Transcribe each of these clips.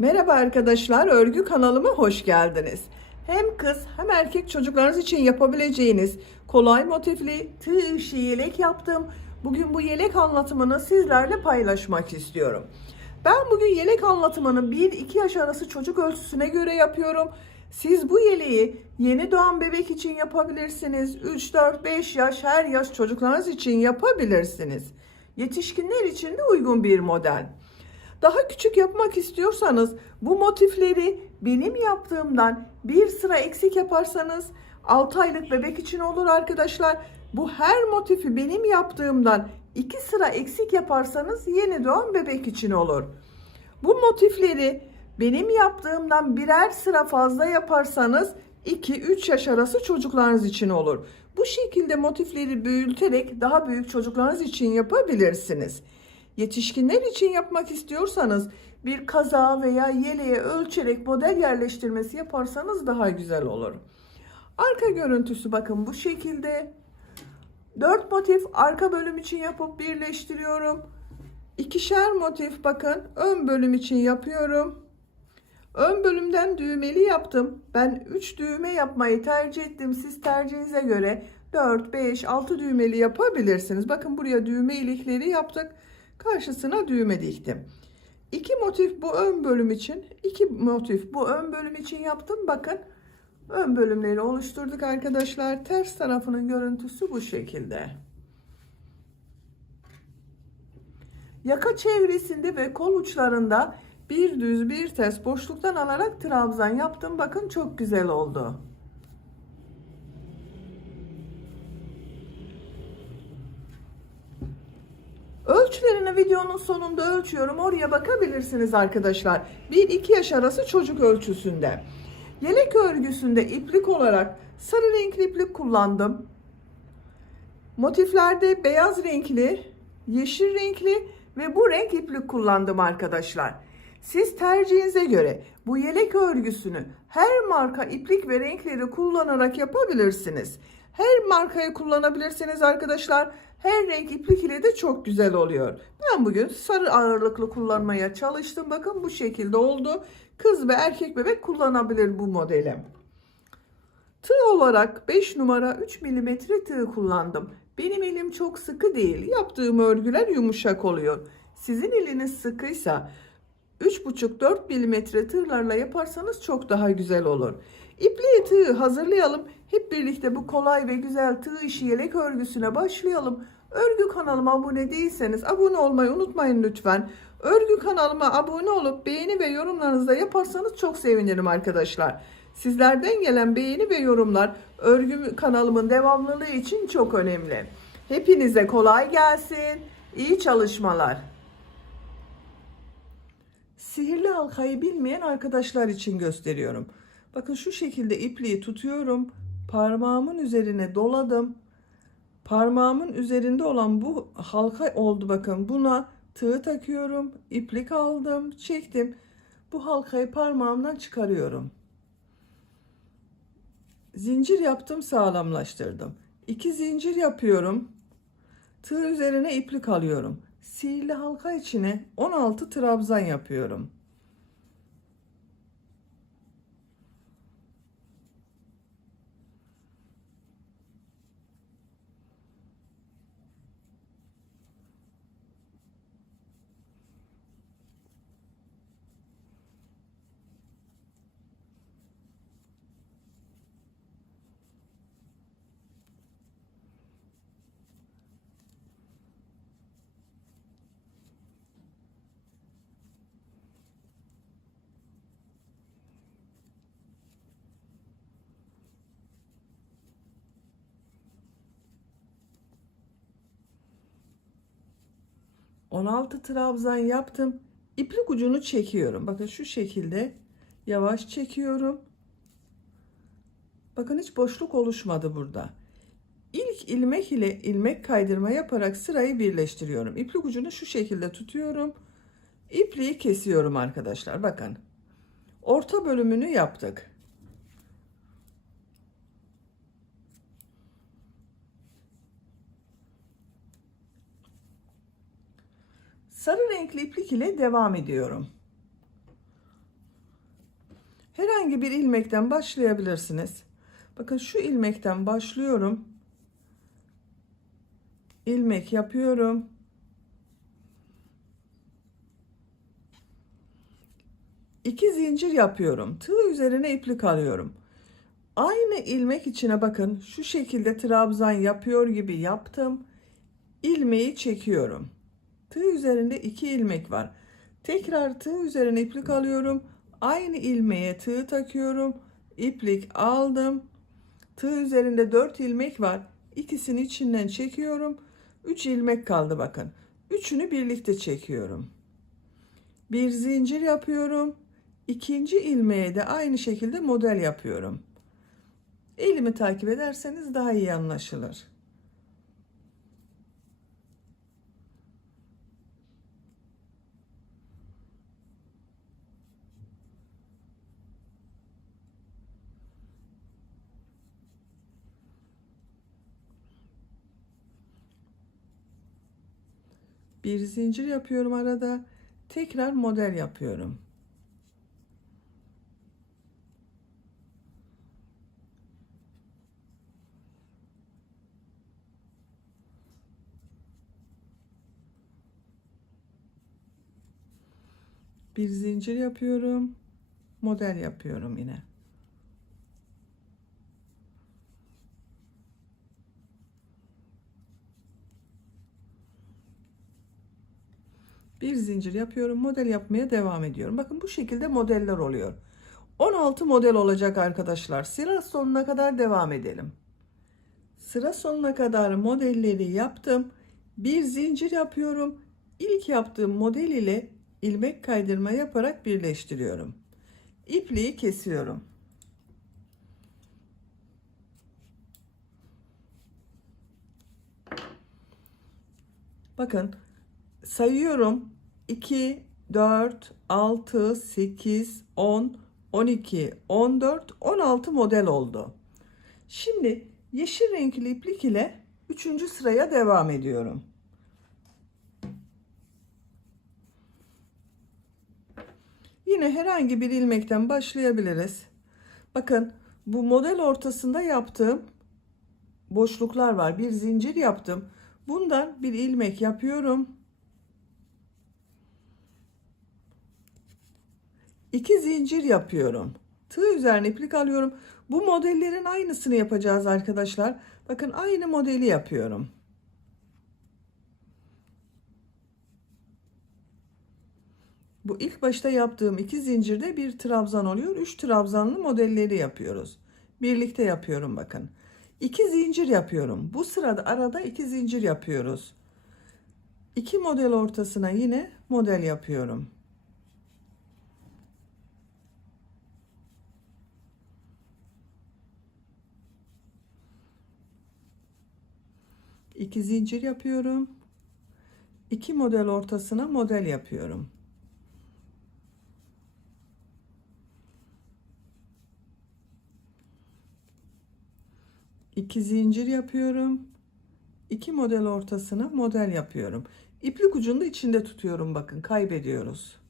Merhaba arkadaşlar, örgü kanalıma hoş geldiniz. Hem kız hem erkek çocuklarınız için yapabileceğiniz kolay motifli tığ işi yelek yaptım. Bugün bu yelek anlatımını sizlerle paylaşmak istiyorum. Ben bugün yelek anlatımını 1-2 yaş arası çocuk ölçüsüne göre yapıyorum. Siz bu yeleği yeni doğan bebek için yapabilirsiniz. 3-4-5 yaş, her yaş çocuklarınız için yapabilirsiniz. Yetişkinler için de uygun bir model. Daha küçük yapmak istiyorsanız bu motifleri benim yaptığımdan bir sıra eksik yaparsanız 6 aylık bebek için olur arkadaşlar. Bu her motifi benim yaptığımdan 2 sıra eksik yaparsanız yeni doğan bebek için olur. Bu motifleri benim yaptığımdan birer sıra fazla yaparsanız 2-3 yaş arası çocuklarınız için olur. Bu şekilde motifleri büyüterek daha büyük çocuklarınız için yapabilirsiniz. Yetişkinler için yapmak istiyorsanız bir kaza veya yeleğe ölçerek model yerleştirmesi yaparsanız daha güzel olur. Arka görüntüsü bakın bu şekilde. 4 motif arka bölüm için yapıp birleştiriyorum. İkişer motif bakın ön bölüm için yapıyorum. Ön bölümden düğmeli yaptım. Ben 3 düğme yapmayı tercih ettim. Siz tercihinize göre 4, 5, 6 düğmeli yapabilirsiniz. Bakın buraya düğme ilikleri yaptık. Karşısına düğme diktim. 2 motif bu ön bölüm için, 2 motif bu ön bölüm için yaptım. Bakın ön bölümleri oluşturduk arkadaşlar. Ters tarafının görüntüsü bu şekilde. Yaka çevresinde ve kol uçlarında bir düz bir ters boşluktan alarak trabzan yaptım. Bakın çok güzel oldu. Ölçülerini videonun sonunda ölçüyorum. Oraya bakabilirsiniz arkadaşlar. 1-2 yaş arası çocuk ölçüsünde. Yelek örgüsünde iplik olarak sarı renkli iplik kullandım. Motiflerde beyaz renkli, yeşil renkli ve bu renk iplik kullandım arkadaşlar. Siz tercihinize göre bu yelek örgüsünü her marka iplik ve renkleri kullanarak yapabilirsiniz. Her markayı kullanabilirsiniz arkadaşlar. Her renk iplik ile de çok güzel oluyor. Ben bugün sarı ağırlıklı kullanmaya çalıştım. Bakın bu şekilde oldu. Kız ve erkek bebek kullanabilir bu modeli. Tığ olarak 5 numara 3 milimetre tığ kullandım. Benim elim çok sıkı değil. Yaptığım örgüler yumuşak oluyor. Sizin eliniz sıkıysa 3,5-4 milimetre tığlarla yaparsanız çok daha güzel olur. İpliği tığı hazırlayalım. Hep birlikte bu kolay ve güzel tığ işi yelek örgüsüne başlayalım. Örgü kanalıma abone değilseniz abone olmayı unutmayın lütfen. Örgü kanalıma abone olup beğeni ve yorumlarınızı da yaparsanız çok sevinirim arkadaşlar. Sizlerden gelen beğeni ve yorumlar örgü kanalımın devamlılığı için çok önemli. Hepinize kolay gelsin. İyi çalışmalar. Sihirli halkayı bilmeyen arkadaşlar için gösteriyorum. Bakın şu şekilde ipliği tutuyorum. Parmağımın üzerine doladım. Parmağımın üzerinde olan bu halka oldu bakın. Buna tığ takıyorum. İplik aldım, çektim. Bu halkayı parmağımdan çıkarıyorum. Zincir yaptım, sağlamlaştırdım. 2 zincir yapıyorum. Tığ üzerine iplik alıyorum. Sihirli halka içine 16 trabzan yapıyorum. ...16 trabzan yaptım. İplik ucunu çekiyorum. Bakın şu şekilde yavaş çekiyorum. Bakın hiç boşluk oluşmadı burada. İlk ilmek ile ilmek kaydırma yaparak sırayı birleştiriyorum. İplik ucunu şu şekilde tutuyorum. İpliği kesiyorum arkadaşlar. Bakın. Orta bölümünü yaptık. Sarı renkli iplik ile devam ediyorum. Herhangi bir ilmekten başlayabilirsiniz. Bakın şu ilmekten başlıyorum. İlmek yapıyorum. İki zincir yapıyorum. Tığ üzerine iplik alıyorum. Aynı ilmek içine bakın şu şekilde trabzan yapıyor gibi yaptım. İlmeği çekiyorum. Tığ üzerinde 2 ilmek var. Tekrar tığ üzerine iplik alıyorum. Aynı ilmeğe tığ takıyorum. İplik aldım. Tığ üzerinde 4 ilmek var. İkisini içinden çekiyorum. 3 ilmek kaldı bakın. Üçünü birlikte çekiyorum. Bir zincir yapıyorum. İkinci ilmeğe de aynı şekilde model yapıyorum. Elimi takip ederseniz daha iyi anlaşılır. Bir zincir yapıyorum arada. Tekrar model yapıyorum. Bir zincir yapıyorum. Model yapıyorum yine. Bir zincir yapıyorum. Model yapmaya devam ediyorum. Bakın bu şekilde modeller oluyor. 16 model olacak arkadaşlar. Sıra sonuna kadar devam edelim. Sıra sonuna kadar modelleri yaptım. Bir zincir yapıyorum. İlk yaptığım model ile ilmek kaydırma yaparak birleştiriyorum. İpliği kesiyorum. Bakın sayıyorum. 2, 4, 6, 8, 10, 12, 14, 16 model oldu. Şimdi yeşil renkli iplik ile 3. sıraya devam ediyorum. Yine herhangi bir ilmekten başlayabiliriz. Bakın bu model ortasında yaptığım boşluklar var. Bir zincir yaptım. Bundan bir ilmek yapıyorum. 2 zincir yapıyorum. Tığ üzerine iplik alıyorum. Bu modellerin aynısını yapacağız arkadaşlar. Bakın aynı modeli yapıyorum. Bu ilk başta yaptığım 2 zincirde bir trabzan oluyor. 3 trabzanlı modelleri yapıyoruz. Birlikte yapıyorum bakın. 2 zincir yapıyorum. Bu sırada arada 2 zincir yapıyoruz. 2 model ortasına yine model yapıyorum. İki zincir yapıyorum. 2 model ortasına model yapıyorum. İki zincir yapıyorum. 2 model ortasına model yapıyorum. İplik ucunu da içinde tutuyorum bakın kaybediyoruz.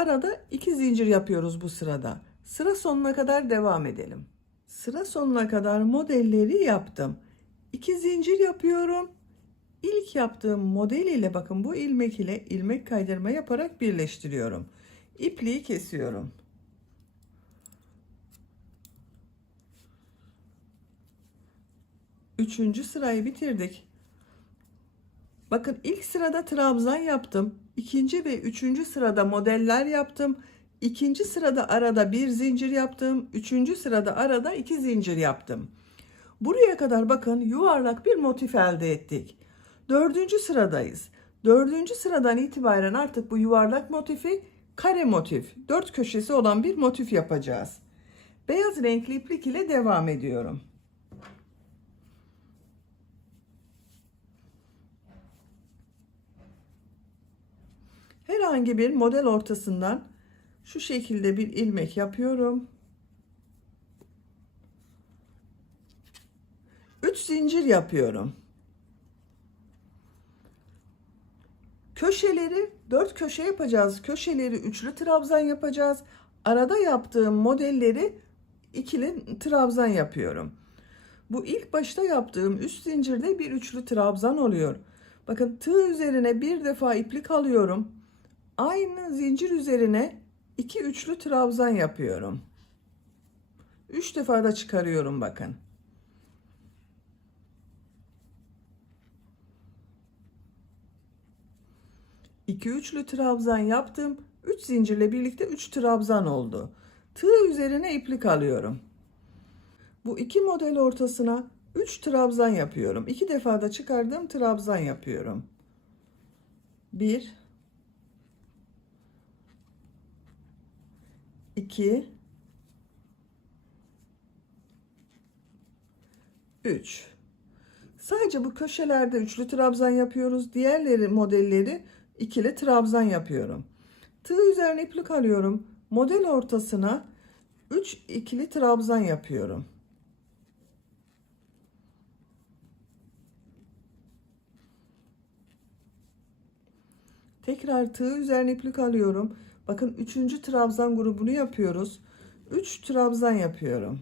Arada 2 zincir yapıyoruz bu sırada. Sıra sonuna kadar devam edelim. Sıra sonuna kadar modelleri yaptım. 2 zincir yapıyorum. İlk yaptığım model ile bakın bu ilmek ile ilmek kaydırma yaparak birleştiriyorum. İpliği kesiyorum. Üçüncü sırayı bitirdik. Bakın ilk sırada trabzan yaptım. İkinci ve üçüncü sırada modeller yaptım. İkinci sırada arada bir zincir yaptım. Üçüncü sırada arada 2 zincir yaptım. Buraya kadar bakın yuvarlak bir motif elde ettik. Dördüncü sıradayız. Dördüncü sıradan itibaren artık bu yuvarlak motifi kare motif, 4 köşesi olan bir motif yapacağız. Beyaz renkli iplik ile devam ediyorum. Herhangi bir model ortasından şu şekilde bir ilmek yapıyorum. 3 zincir yapıyorum. Köşeleri 4 köşe yapacağız. Köşeleri üçlü trabzan yapacağız. Arada yaptığım modelleri ikili trabzan yapıyorum. Bu ilk başta yaptığım üst zincirde bir üçlü trabzan oluyor. Bakın tığ üzerine bir defa iplik alıyorum. Aynı zincir üzerine 2 üçlü trabzan yapıyorum. 3 defa da çıkarıyorum bakın. 2 üçlü trabzan yaptım. 3 zincirle birlikte 3 trabzan oldu. Tığ üzerine iplik alıyorum. Bu iki model ortasına 3 trabzan yapıyorum. 2 defa da çıkardığım trabzan yapıyorum. 1 2 3. Sadece bu köşelerde üçlü trabzan yapıyoruz. Diğerleri modelleri ikili trabzan yapıyorum. Tığ üzerine iplik alıyorum. Model ortasına 3 ikili trabzan yapıyorum. Tekrar tığ üzerine iplik alıyorum. Bakın 3. trabzan grubunu yapıyoruz. 3 trabzan yapıyorum.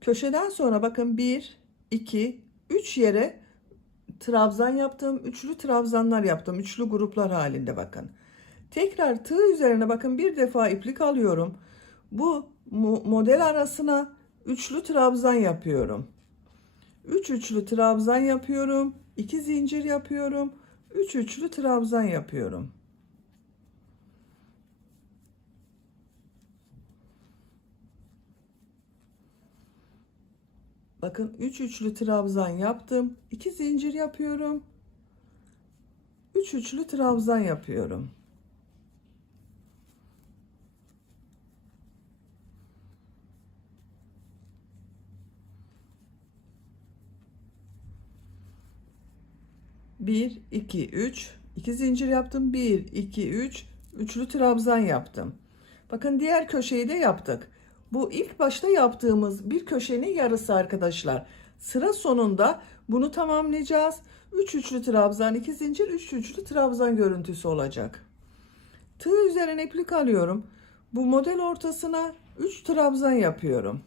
Köşeden sonra bakın 1 2 3 yere trabzan yaptım. Üçlü trabzanlar yaptım. Üçlü gruplar halinde bakın. Tekrar tığ üzerine bakın bir defa iplik alıyorum. Bu model arasına üçlü trabzan yapıyorum. 3 üçlü trabzan yapıyorum. 2 zincir yapıyorum. 3 üçlü trabzan yapıyorum. Bakın 3 üçlü trabzan yaptım. 2 zincir yapıyorum. 3 üçlü trabzan yapıyorum. Bir, iki, üç. 2 zincir yaptım. 1, 2, 3. Üçlü trabzan yaptım. Bakın diğer köşeyi de yaptık. Bu ilk başta yaptığımız bir köşenin yarısı arkadaşlar. Sıra sonunda bunu tamamlayacağız. 3 üçlü trabzan, 2 zincir, 3 üçlü trabzan görüntüsü olacak. Tığ üzerine iplik alıyorum. Bu model ortasına 3 trabzan yapıyorum.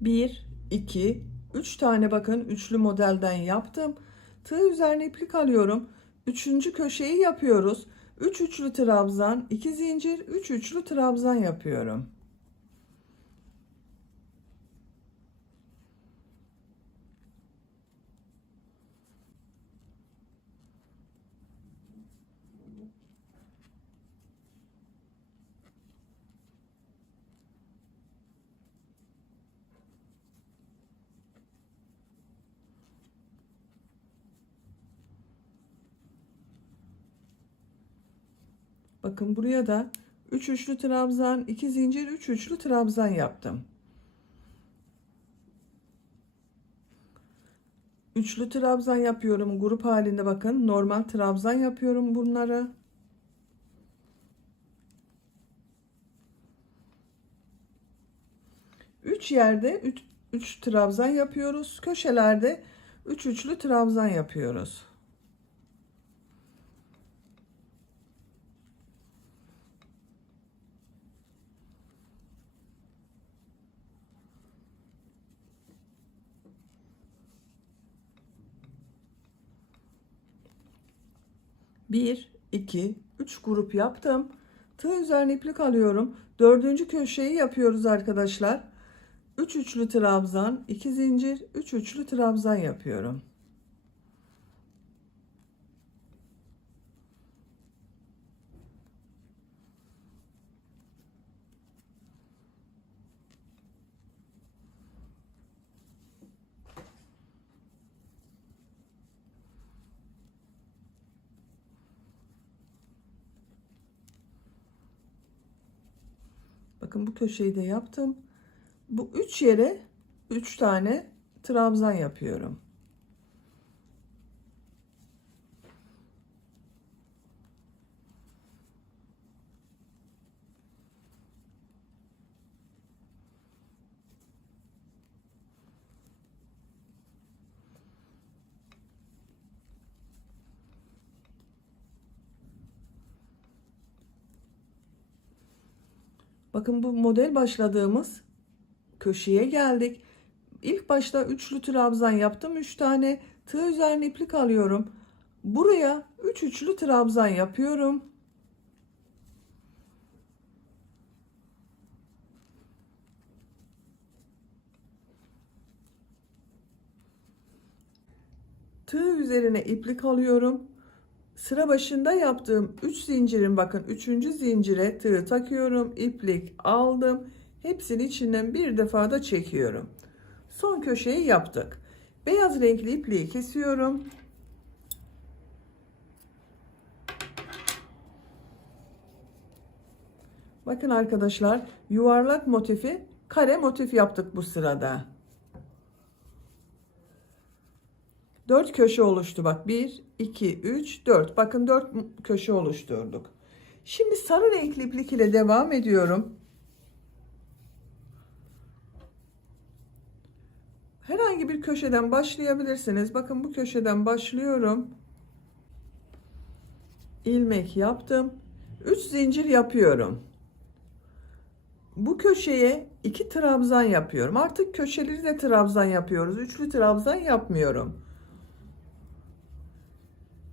Bir, iki, üç tane bakın üçlü modelden yaptım. Tığ üzerine iplik alıyorum. Üçüncü köşeyi yapıyoruz. 3 üçlü trabzan, 2 zincir, 3 üçlü trabzan yapıyorum. Bakın buraya da 3 üçlü trabzan, 2 zincir, 3 üçlü trabzan yaptım. Üçlü trabzan yapıyorum grup halinde bakın. Normal trabzan yapıyorum bunları. Üç yerde 3 trabzan yapıyoruz. Köşelerde 3 üçlü trabzan yapıyoruz. Bir, iki, üç grup yaptım. Tığ üzerine iplik alıyorum. Dördüncü köşeyi yapıyoruz arkadaşlar. 3 üçlü trabzan, 2 zincir, 3 üçlü trabzan yapıyorum. Bakın bu köşeyi de yaptım. Bu 3 yere 3 tane trabzan yapıyorum. Bakın bu model başladığımız köşeye geldik. İlk başta üçlü trabzan yaptım. 3 tane tığ üzerine iplik alıyorum. Buraya 3 üçlü trabzan yapıyorum. Tığ üzerine iplik alıyorum. Sıra başında yaptığım 3 zincirin bakın 3. zincire tığ takıyorum. İplik aldım. Hepsini içinden bir defa da çekiyorum. Son köşeyi yaptık. Beyaz renkli ipliği kesiyorum. Bakın arkadaşlar, yuvarlak motifi kare motif yaptık bu sırada. 4 köşe oluştu bak. 1, 2, 3, 4. Bakın 4 köşe oluşturduk. Şimdi sarı renkli iplik ile devam ediyorum. Herhangi bir köşeden başlayabilirsiniz. Bakın bu köşeden başlıyorum. İlmek yaptım. 3 zincir yapıyorum. Bu köşeye 2 trabzan yapıyorum. Artık köşeleri de trabzan yapıyoruz. Üçlü trabzan yapmıyorum.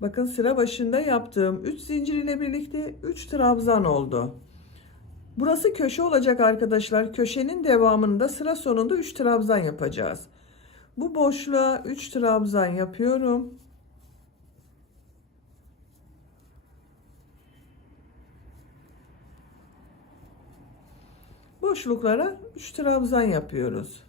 Bakın sıra başında yaptığım 3 zincir ile birlikte 3 trabzan oldu. Burası köşe olacak arkadaşlar. Köşenin devamında sıra sonunda 3 trabzan yapacağız. Bu boşluğa 3 trabzan yapıyorum. Boşluklara 3 trabzan yapıyoruz.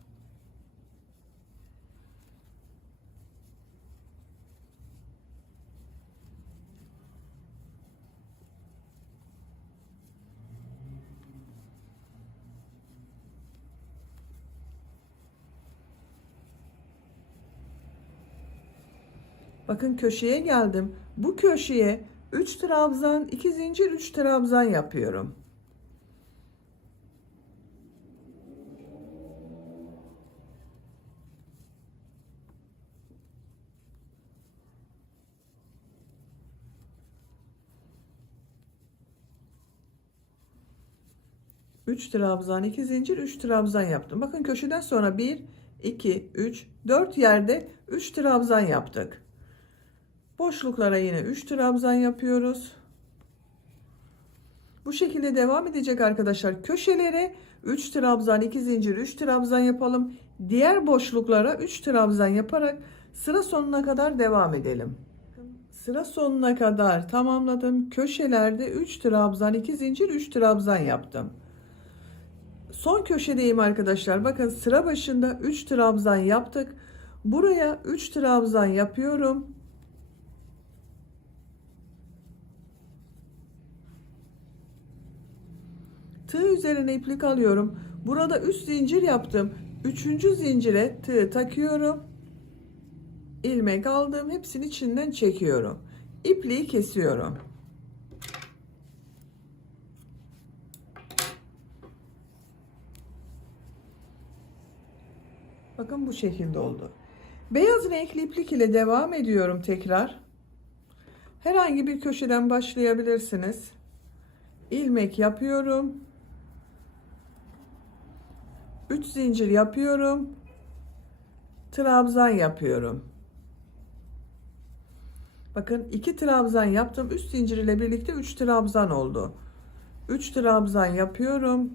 Bakın köşeye geldim. Bu köşeye 3 trabzan, 2 zincir, 3 trabzan yapıyorum. Üç trabzan, 2 zincir, 3 trabzan yaptım. Bakın köşeden sonra 1, 2, 3, 4 yerde 3 trabzan yaptık. Boşluklara yine 3 trabzan yapıyoruz. Bu şekilde devam edecek arkadaşlar. Köşelere 3 trabzan, 2 zincir, 3 trabzan yapalım. Diğer boşluklara 3 trabzan yaparak sıra sonuna kadar devam edelim. Sıra sonuna kadar tamamladım. Köşelerde 3 trabzan, 2 zincir, 3 trabzan yaptım. Son köşedeyim arkadaşlar. Bakın sıra başında 3 trabzan yaptık. Buraya 3 trabzan yapıyorum. Tığ üzerine iplik alıyorum. Burada 3 zincir yaptım. 3. zincire tığ takıyorum. İlmek aldım. Hepsini içinden çekiyorum. İpliği kesiyorum. Bakın bu şekilde oldu. Beyaz renkli iplik ile devam ediyorum tekrar. Herhangi bir köşeden başlayabilirsiniz. İlmek yapıyorum. 3 zincir yapıyorum. Trabzan yapıyorum. Bakın 2 trabzan yaptım. 3 zincir ile birlikte 3 trabzan oldu. 3 trabzan yapıyorum.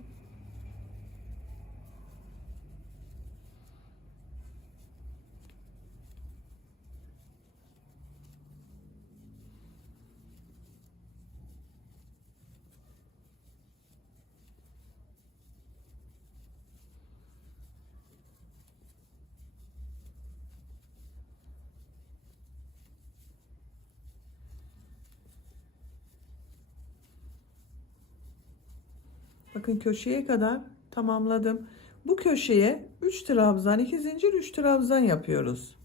Bakın köşeye kadar tamamladım. Bu köşeye 3 trabzan, 2 zincir, 3 trabzan yapıyoruz.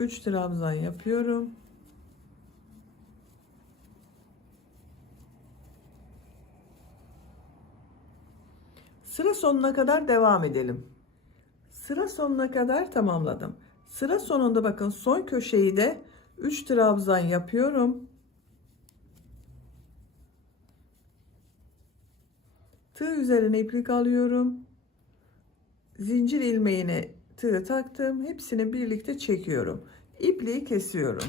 Üç trabzan yapıyorum. Sıra sonuna kadar devam edelim. Sıra sonuna kadar tamamladım. Sıra sonunda bakın son köşeyi de 3 trabzan yapıyorum. Tığ üzerine iplik alıyorum. Zincir ilmeğine tığ taktım. Hepsini birlikte çekiyorum. İpliği kesiyorum.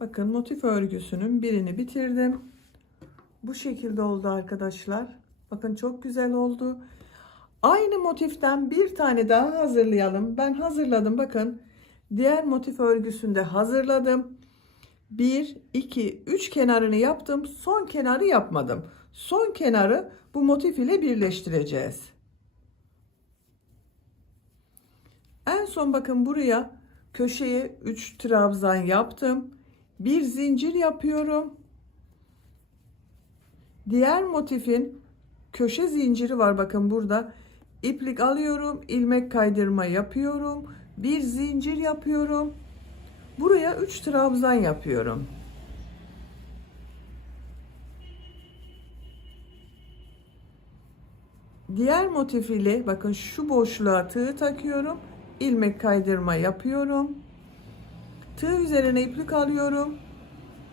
Bakın motif örgüsünün birini bitirdim. Bu şekilde oldu arkadaşlar. Bakın çok güzel oldu. Aynı motiften bir tane daha hazırlayalım. Ben hazırladım. Bakın diğer motif örgüsünde hazırladım. 1, 2, 3 kenarını yaptım. Son kenarı yapmadım. Son kenarı bu motif ile birleştireceğiz. En son bakın buraya köşeye 3 trabzan yaptım. Bir zincir yapıyorum. Diğer motifin köşe zinciri var bakın burada. İplik alıyorum, ilmek kaydırma yapıyorum. Bir zincir yapıyorum. Buraya 3 trabzan yapıyorum. Diğer motif ile bakın şu boşluğa tığ takıyorum. İlmek kaydırma yapıyorum. Tığ üzerine iplik alıyorum.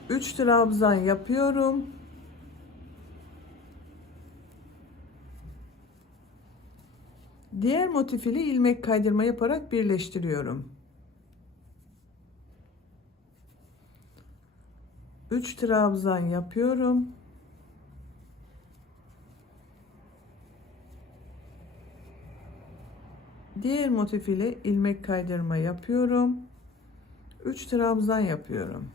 3 trabzan yapıyorum. Diğer motif ile ilmek kaydırma yaparak birleştiriyorum. 3 trabzan yapıyorum. Diğer motif ile ilmek kaydırma yapıyorum. 3 trabzan yapıyorum.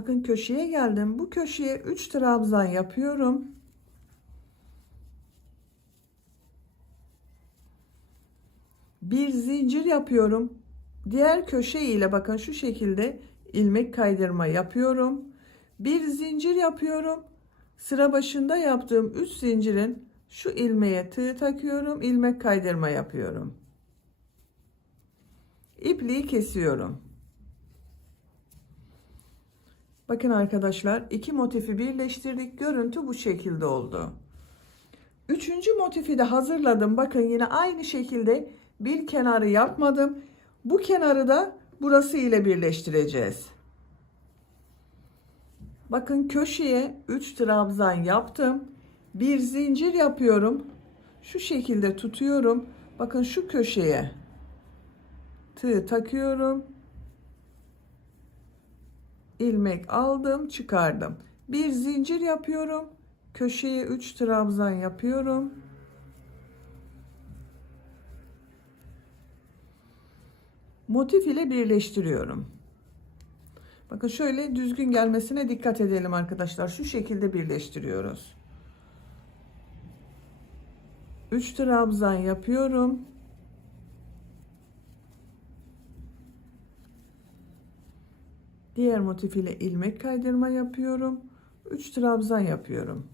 Bakın köşeye geldim. Bu köşeye 3 trabzan yapıyorum. Bir zincir yapıyorum. Diğer köşe ile bakın şu şekilde ilmek kaydırma yapıyorum. Bir zincir yapıyorum. Sıra başında yaptığım 3 zincirin şu ilmeğe tığ takıyorum. İlmek kaydırma yapıyorum. İpliği kesiyorum. Bakın arkadaşlar iki motifi birleştirdik. Görüntü bu şekilde oldu. Üçüncü motifi de hazırladım. Bakın yine aynı şekilde bir kenarı yapmadım. Bu kenarı da burası ile birleştireceğiz. Bakın köşeye 3 trabzan yaptım. Bir zincir yapıyorum. Şu şekilde tutuyorum. Bakın şu köşeye tığ takıyorum. İlmek aldım, çıkardım. Bir zincir yapıyorum. Köşeye 3 trabzan yapıyorum. Motif ile birleştiriyorum. Bakın şöyle düzgün gelmesine dikkat edelim arkadaşlar. Şu şekilde birleştiriyoruz. 3 trabzan yapıyorum. Diğer motif ile ilmek kaydırma yapıyorum. 3 trabzan yapıyorum.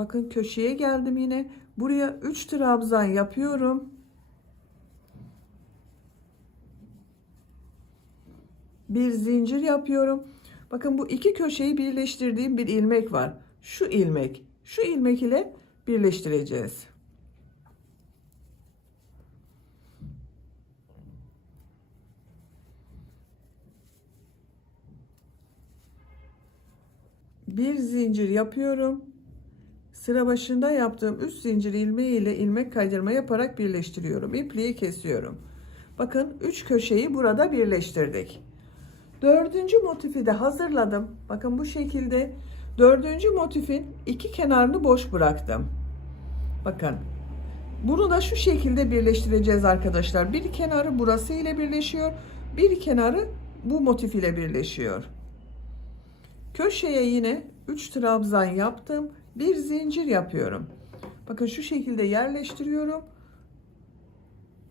Bakın köşeye geldim yine. Buraya 3 trabzan yapıyorum. Bir zincir yapıyorum. Bakın bu iki köşeyi birleştirdiğim bir ilmek var. Şu ilmek. Şu ilmek ile birleştireceğiz. Bir zincir yapıyorum. Sıra başında yaptığım 3 zincir ilmeği ile ilmek kaydırma yaparak birleştiriyorum. İpliği kesiyorum. Bakın 3 köşeyi burada birleştirdik. Dördüncü motifi de hazırladım. Bakın bu şekilde dördüncü motifin iki kenarını boş bıraktım. Bakın bunu da şu şekilde birleştireceğiz arkadaşlar. Bir kenarı burası ile birleşiyor. Bir kenarı bu motif ile birleşiyor. Köşeye yine 3 trabzan yaptım. Bir zincir yapıyorum. Bakın şu şekilde yerleştiriyorum.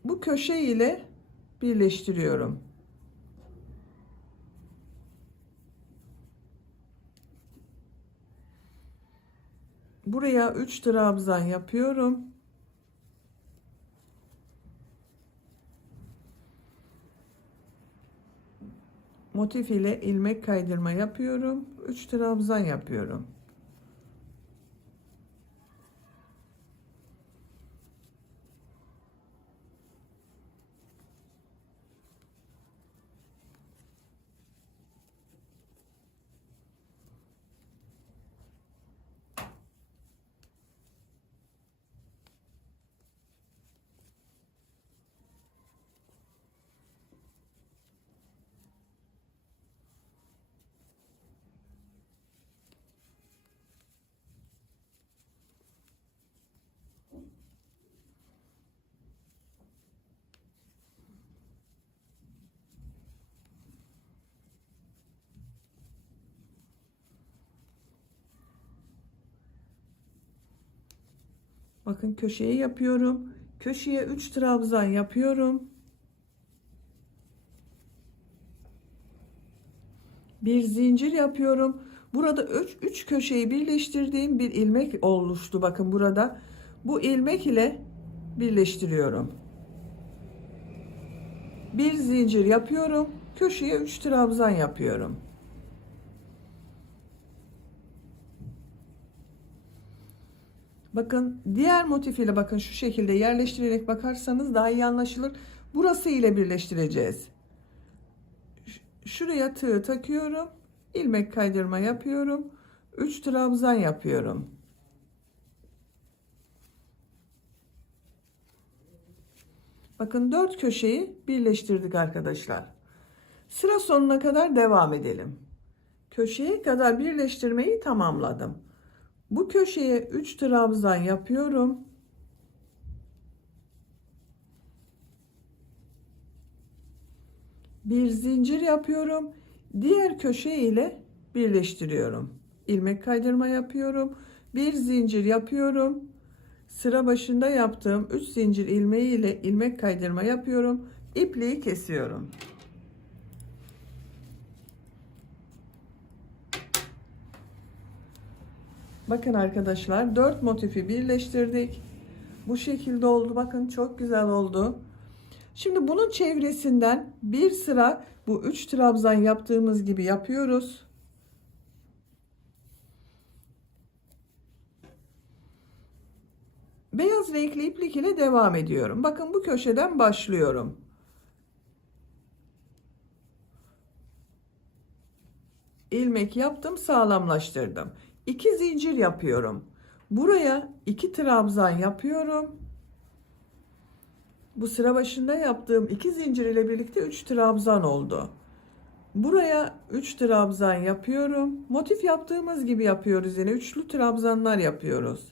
Bu köşe ile birleştiriyorum. Buraya 3 trabzan yapıyorum. Motif ile ilmek kaydırma yapıyorum. 3 trabzan yapıyorum. Bakın köşeye yapıyorum. Köşeye 3 trabzan yapıyorum. Bir zincir yapıyorum. Burada 3 köşeyi birleştirdiğim bir ilmek oluştu. Bakın burada. Bu ilmek ile birleştiriyorum. Bir zincir yapıyorum. Köşeye 3 trabzan yapıyorum. Bakın diğer motif ile bakın şu şekilde yerleştirerek bakarsanız daha iyi anlaşılır. Burası ile birleştireceğiz. Şuraya tığ takıyorum. İlmek kaydırma yapıyorum. 3 trabzan yapıyorum. Bakın 4 köşeyi birleştirdik arkadaşlar. Sıra sonuna kadar devam edelim. Köşeye kadar birleştirmeyi tamamladım. Bu köşeye 3 trabzan yapıyorum. Bir zincir yapıyorum. Diğer köşe ile birleştiriyorum. İlmek kaydırma yapıyorum. Bir zincir yapıyorum. Sıra başında yaptığım 3 zincir ilmeği ile ilmek kaydırma yapıyorum. İpliği kesiyorum. Bakın arkadaşlar 4 motifi birleştirdik. Bu şekilde oldu. Bakın çok güzel oldu. Şimdi bunun çevresinden bir sıra bu 3 trabzan yaptığımız gibi yapıyoruz. Beyaz renkli iplik ile devam ediyorum. Bakın bu köşeden başlıyorum. İlmek yaptım, sağlamlaştırdım. 2 zincir yapıyorum. Buraya 2 trabzan yapıyorum. Bu sıra başında yaptığım 2 zincir ile birlikte 3 trabzan oldu. Buraya 3 trabzan yapıyorum. Motif yaptığımız gibi yapıyoruz, yine üçlü trabzanlar yapıyoruz.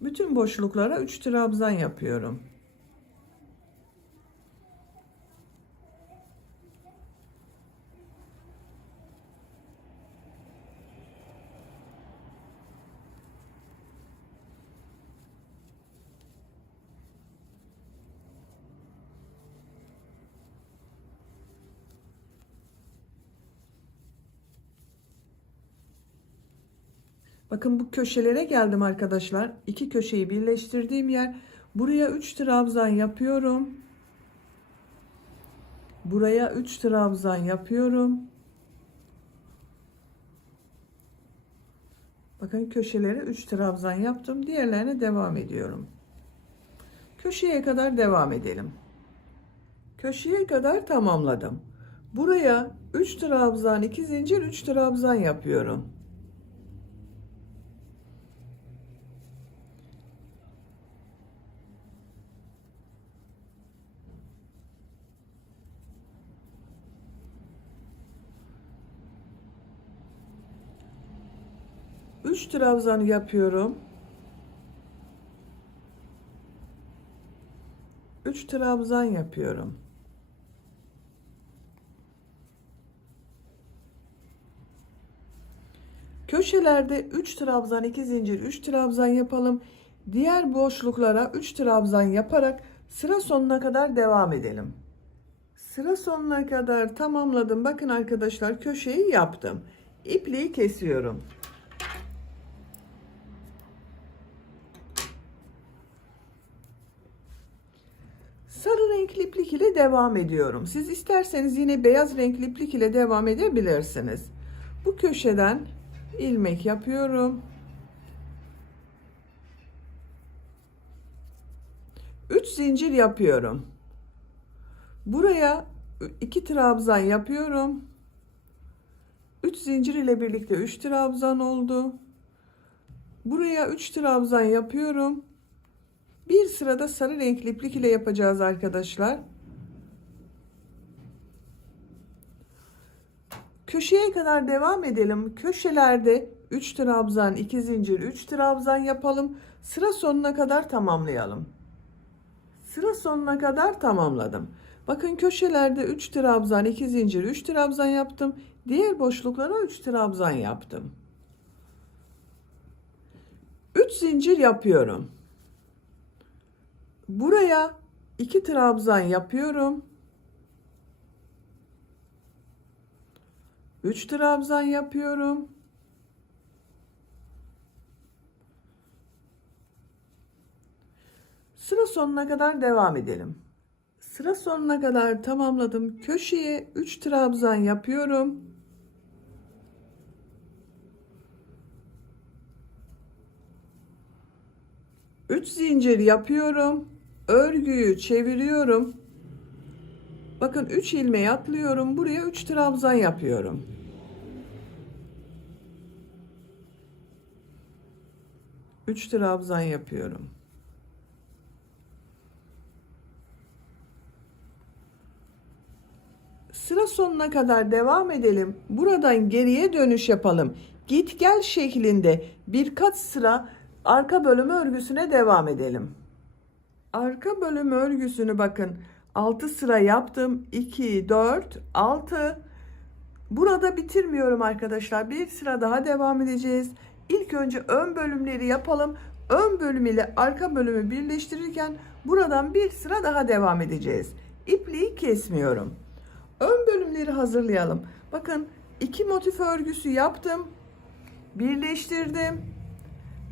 Bütün boşluklara 3 trabzan yapıyorum. Bakın bu köşelere geldim arkadaşlar. İki köşeyi birleştirdiğim yer. Buraya 3 trabzan yapıyorum. Buraya 3 trabzan yapıyorum. Bakın köşelere 3 trabzan yaptım. Diğerlerine devam ediyorum. Köşeye kadar devam edelim. Köşeye kadar tamamladım. Buraya 3 trabzan, 2 zincir, 3 trabzan yapıyorum. Üç trabzan yapıyorum. 3 trabzan yapıyorum. Köşelerde 3 trabzan, 2 zincir, 3 trabzan yapalım. Diğer boşluklara 3 trabzan yaparak sıra sonuna kadar devam edelim. Sıra sonuna kadar tamamladım. Bakın arkadaşlar köşeyi yaptım. İpliği kesiyorum. Sarı renkli iplik ile devam ediyorum. Siz isterseniz yine beyaz renkli iplik ile devam edebilirsiniz. Bu köşeden ilmek yapıyorum. 3 zincir yapıyorum. Buraya 2 trabzan yapıyorum. 3 zincir ile birlikte 3 trabzan oldu. Buraya 3 trabzan yapıyorum. Bir sırada sarı renkli iplik ile yapacağız arkadaşlar. Köşeye kadar devam edelim. Köşelerde 3 trabzan, 2 zincir, 3 trabzan yapalım. Sıra sonuna kadar tamamlayalım. Sıra sonuna kadar tamamladım. Bakın köşelerde 3 trabzan, 2 zincir, 3 trabzan yaptım. Diğer boşluklara 3 trabzan yaptım. 3 zincir yapıyorum. Buraya 2 trabzan yapıyorum. 3 trabzan yapıyorum. Sıra sonuna kadar devam edelim. Sıra sonuna kadar tamamladım. Köşeye 3 trabzan yapıyorum. Üç zincir yapıyorum. Örgüyü çeviriyorum. Bakın 3 ilmeği atlıyorum. Buraya 3 trabzan yapıyorum. Üç trabzan yapıyorum. Sıra sonuna kadar devam edelim. Buradan geriye dönüş yapalım. Git gel şeklinde birkaç sıra arka bölümü örgüsüne devam edelim. Arka bölümü örgüsünü bakın 6 sıra yaptım. 2, 4, 6. Burada bitirmiyorum arkadaşlar. Bir sıra daha devam edeceğiz. İlk önce ön bölümleri yapalım. Ön bölüm ile arka bölümü birleştirirken buradan bir sıra daha devam edeceğiz. İpliği kesmiyorum. Ön bölümleri hazırlayalım. Bakın 2 motif örgüsü yaptım. Birleştirdim.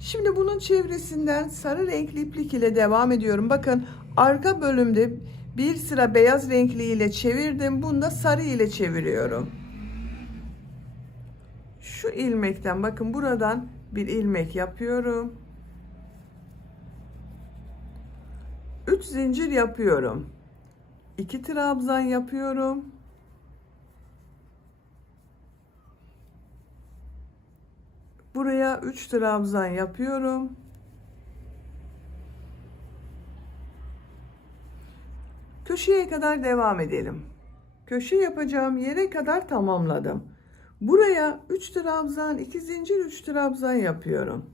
Şimdi bunun çevresinden sarı renkli iplik ile devam ediyorum. Bakın arka bölümde bir sıra beyaz renkli ile çevirdim. Bunu da sarı ile çeviriyorum. Şu ilmekten bakın buradan bir ilmek yapıyorum. 3 zincir yapıyorum. 2 trabzan yapıyorum. Buraya 3 trabzan yapıyorum. Köşeye kadar devam edelim. Köşe yapacağım yere kadar tamamladım. Buraya 3 trabzan, 2 zincir, 3 trabzan yapıyorum.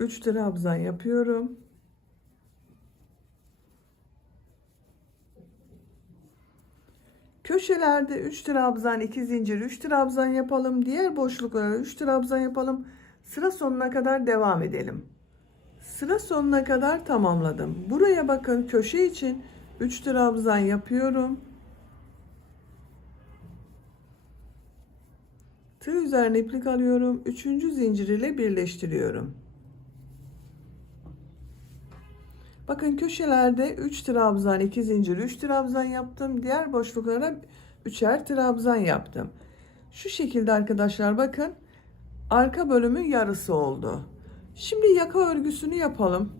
Üç trabzan yapıyorum. Köşelerde 3 trabzan, 2 zincir, 3 trabzan yapalım. Diğer boşluklara 3 trabzan yapalım. Sıra sonuna kadar devam edelim. Sıra sonuna kadar tamamladım. Buraya bakın, köşe için 3 trabzan yapıyorum. Tığ üzerine iplik alıyorum. 3. zincir ile birleştiriyorum. Bakın köşelerde 3 trabzan, 2 zincir, 3 trabzan yaptım. Diğer boşluklara 3'er trabzan yaptım. Şu şekilde arkadaşlar, bakın arka bölümün yarısı oldu. Şimdi yaka örgüsünü yapalım.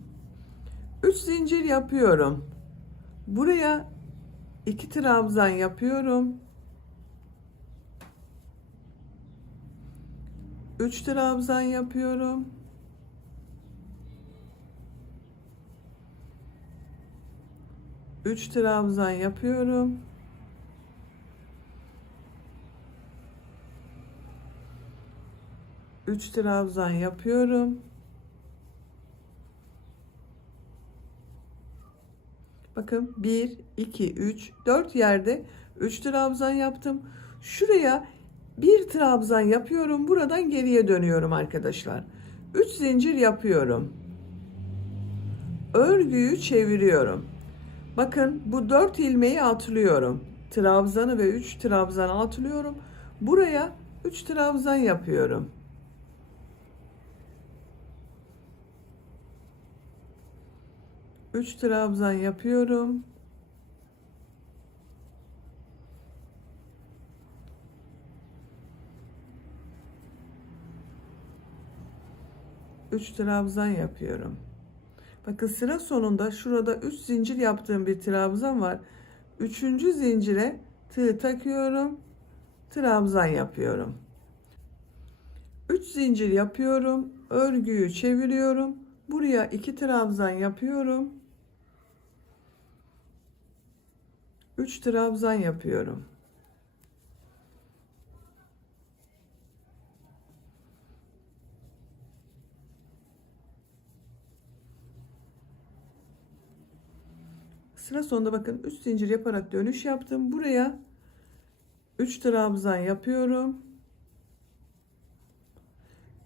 3 zincir yapıyorum. Buraya 2 trabzan yapıyorum. 3 trabzan yapıyorum. 3 trabzan yapıyorum. 3 trabzan yapıyorum. Bakın 1, 2, 3, 4 yerde 3 trabzan yaptım. Şuraya bir trabzan yapıyorum. Buradan geriye dönüyorum arkadaşlar. 3 zincir yapıyorum. Örgüyü çeviriyorum. Bakın bu 4 ilmeği atlıyorum. Trabzanı ve 3 trabzanı atlıyorum. Buraya 3 trabzan yapıyorum. 3 trabzan yapıyorum. Üç trabzan yapıyorum. Bakın sıra sonunda şurada 3 zincir yaptığım bir trabzan var. 3. zincire tığ takıyorum. Trabzan yapıyorum. 3 zincir yapıyorum. Örgüyü çeviriyorum. Buraya 2 trabzan yapıyorum. 3 trabzan yapıyorum. Sıra sonunda bakın 3 zincir yaparak dönüş yaptım. Buraya 3 trabzan yapıyorum.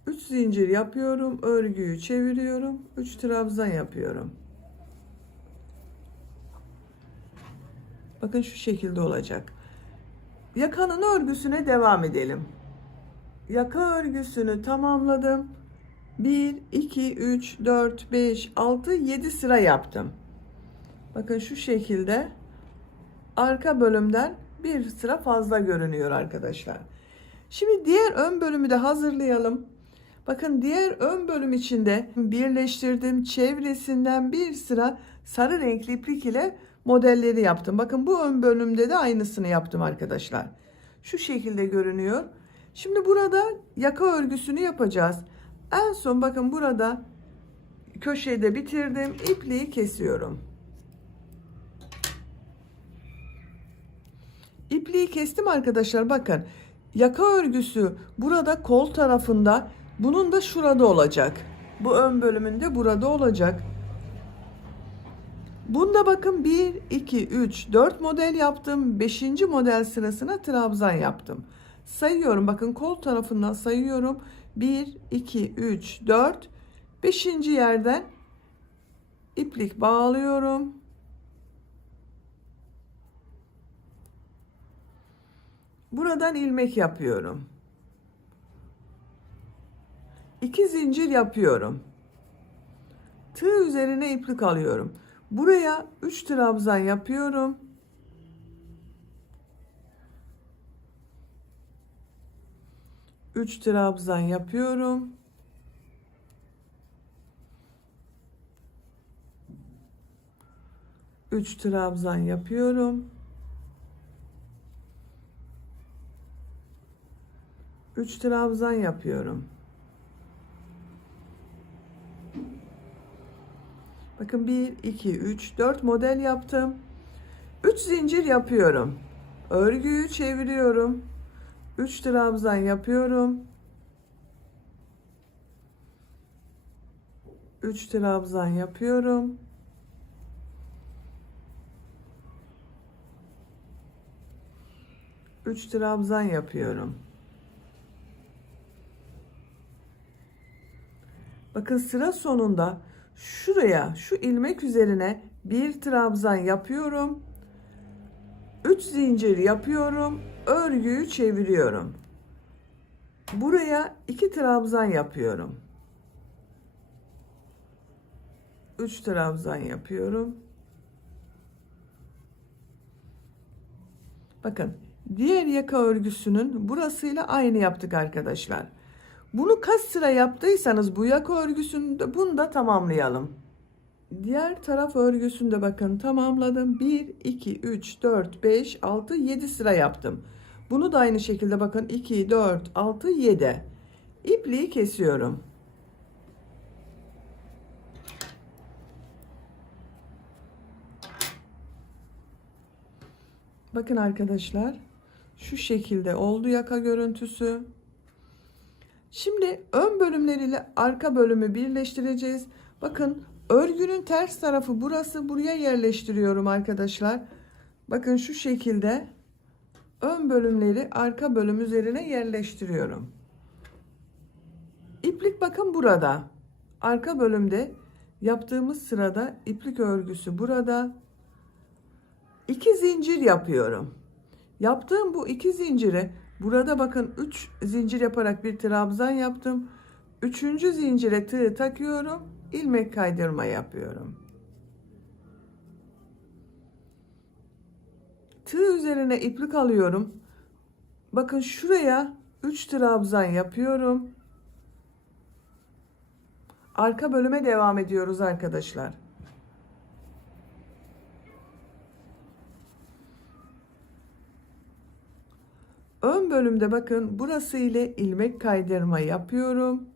3 zincir yapıyorum. Örgüyü çeviriyorum. 3 trabzan yapıyorum. Bakın şu şekilde olacak. Yakanın örgüsüne devam edelim. Yaka örgüsünü tamamladım. 1, 2, 3, 4, 5, 6, 7 sıra yaptım. Bakın şu şekilde arka bölümden bir sıra fazla görünüyor arkadaşlar. Şimdi diğer ön bölümü de hazırlayalım. Bakın diğer ön bölüm içinde birleştirdim. Çevresinden bir sıra sarı renkli iplik ile modelleri yaptım. Bakın bu ön bölümde de aynısını yaptım arkadaşlar. Şu şekilde görünüyor. Şimdi burada yaka örgüsünü yapacağız. En son bakın burada köşede bitirdim. İpliği kesiyorum. İpliği kestim arkadaşlar. Bakın yaka örgüsü burada kol tarafında, bunun da şurada olacak. Bu ön bölümünde burada olacak. Bunda bakın 1, 2, 3, 4 model yaptım. 5. model sırasına trabzan yaptım. Sayıyorum, bakın kol tarafından sayıyorum. 1, 2, 3, 4. 5. yerden iplik bağlıyorum. Buradan ilmek yapıyorum. 2 zincir yapıyorum. Tığ üzerine iplik alıyorum. Buraya 3 trabzan yapıyorum. 3 trabzan yapıyorum. 3 trabzan yapıyorum. 3 trabzan yapıyorum. Bakın 1, 2, 3, 4 model yaptım. 3 zincir yapıyorum. Örgüyü çeviriyorum. 3 trabzan yapıyorum. 3 trabzan yapıyorum. 3 trabzan yapıyorum. Bakın sıra sonunda Şuraya, şu ilmek üzerine bir trabzan yapıyorum. 3 zincir yapıyorum. Örgüyü çeviriyorum. Buraya 2 trabzan yapıyorum. 3 trabzan yapıyorum. Bakın, diğer yaka örgüsünün burasıyla aynı yaptık arkadaşlar. Bunu kaç sıra yaptıysanız bu yaka örgüsünde bunu da tamamlayalım. Diğer taraf örgüsünde bakın tamamladım. 1, 2, 3, 4, 5, 6, 7 sıra yaptım. Bunu da aynı şekilde bakın 2, 4, 6, 7. İpliği kesiyorum. Bakın arkadaşlar, şu şekilde oldu yaka görüntüsü. Şimdi ön bölümleriyle arka bölümü birleştireceğiz. Bakın, örgünün ters tarafı burası, buraya yerleştiriyorum arkadaşlar. Bakın şu şekilde ön bölümleri arka bölüm üzerine yerleştiriyorum. İplik bakın burada. Arka bölümde yaptığımız sırada iplik örgüsü burada. 2 zincir yapıyorum. Yaptığım bu 2 zinciri burada bakın 3 zincir yaparak bir trabzan yaptım. 3. zincire tığ takıyorum. İlmek kaydırma yapıyorum. Tığ üzerine iplik alıyorum. Bakın şuraya 3 trabzan yapıyorum. Arka bölüme devam ediyoruz arkadaşlar. Ön bölümde bakın burası ile ilmek kaydırma yapıyorum.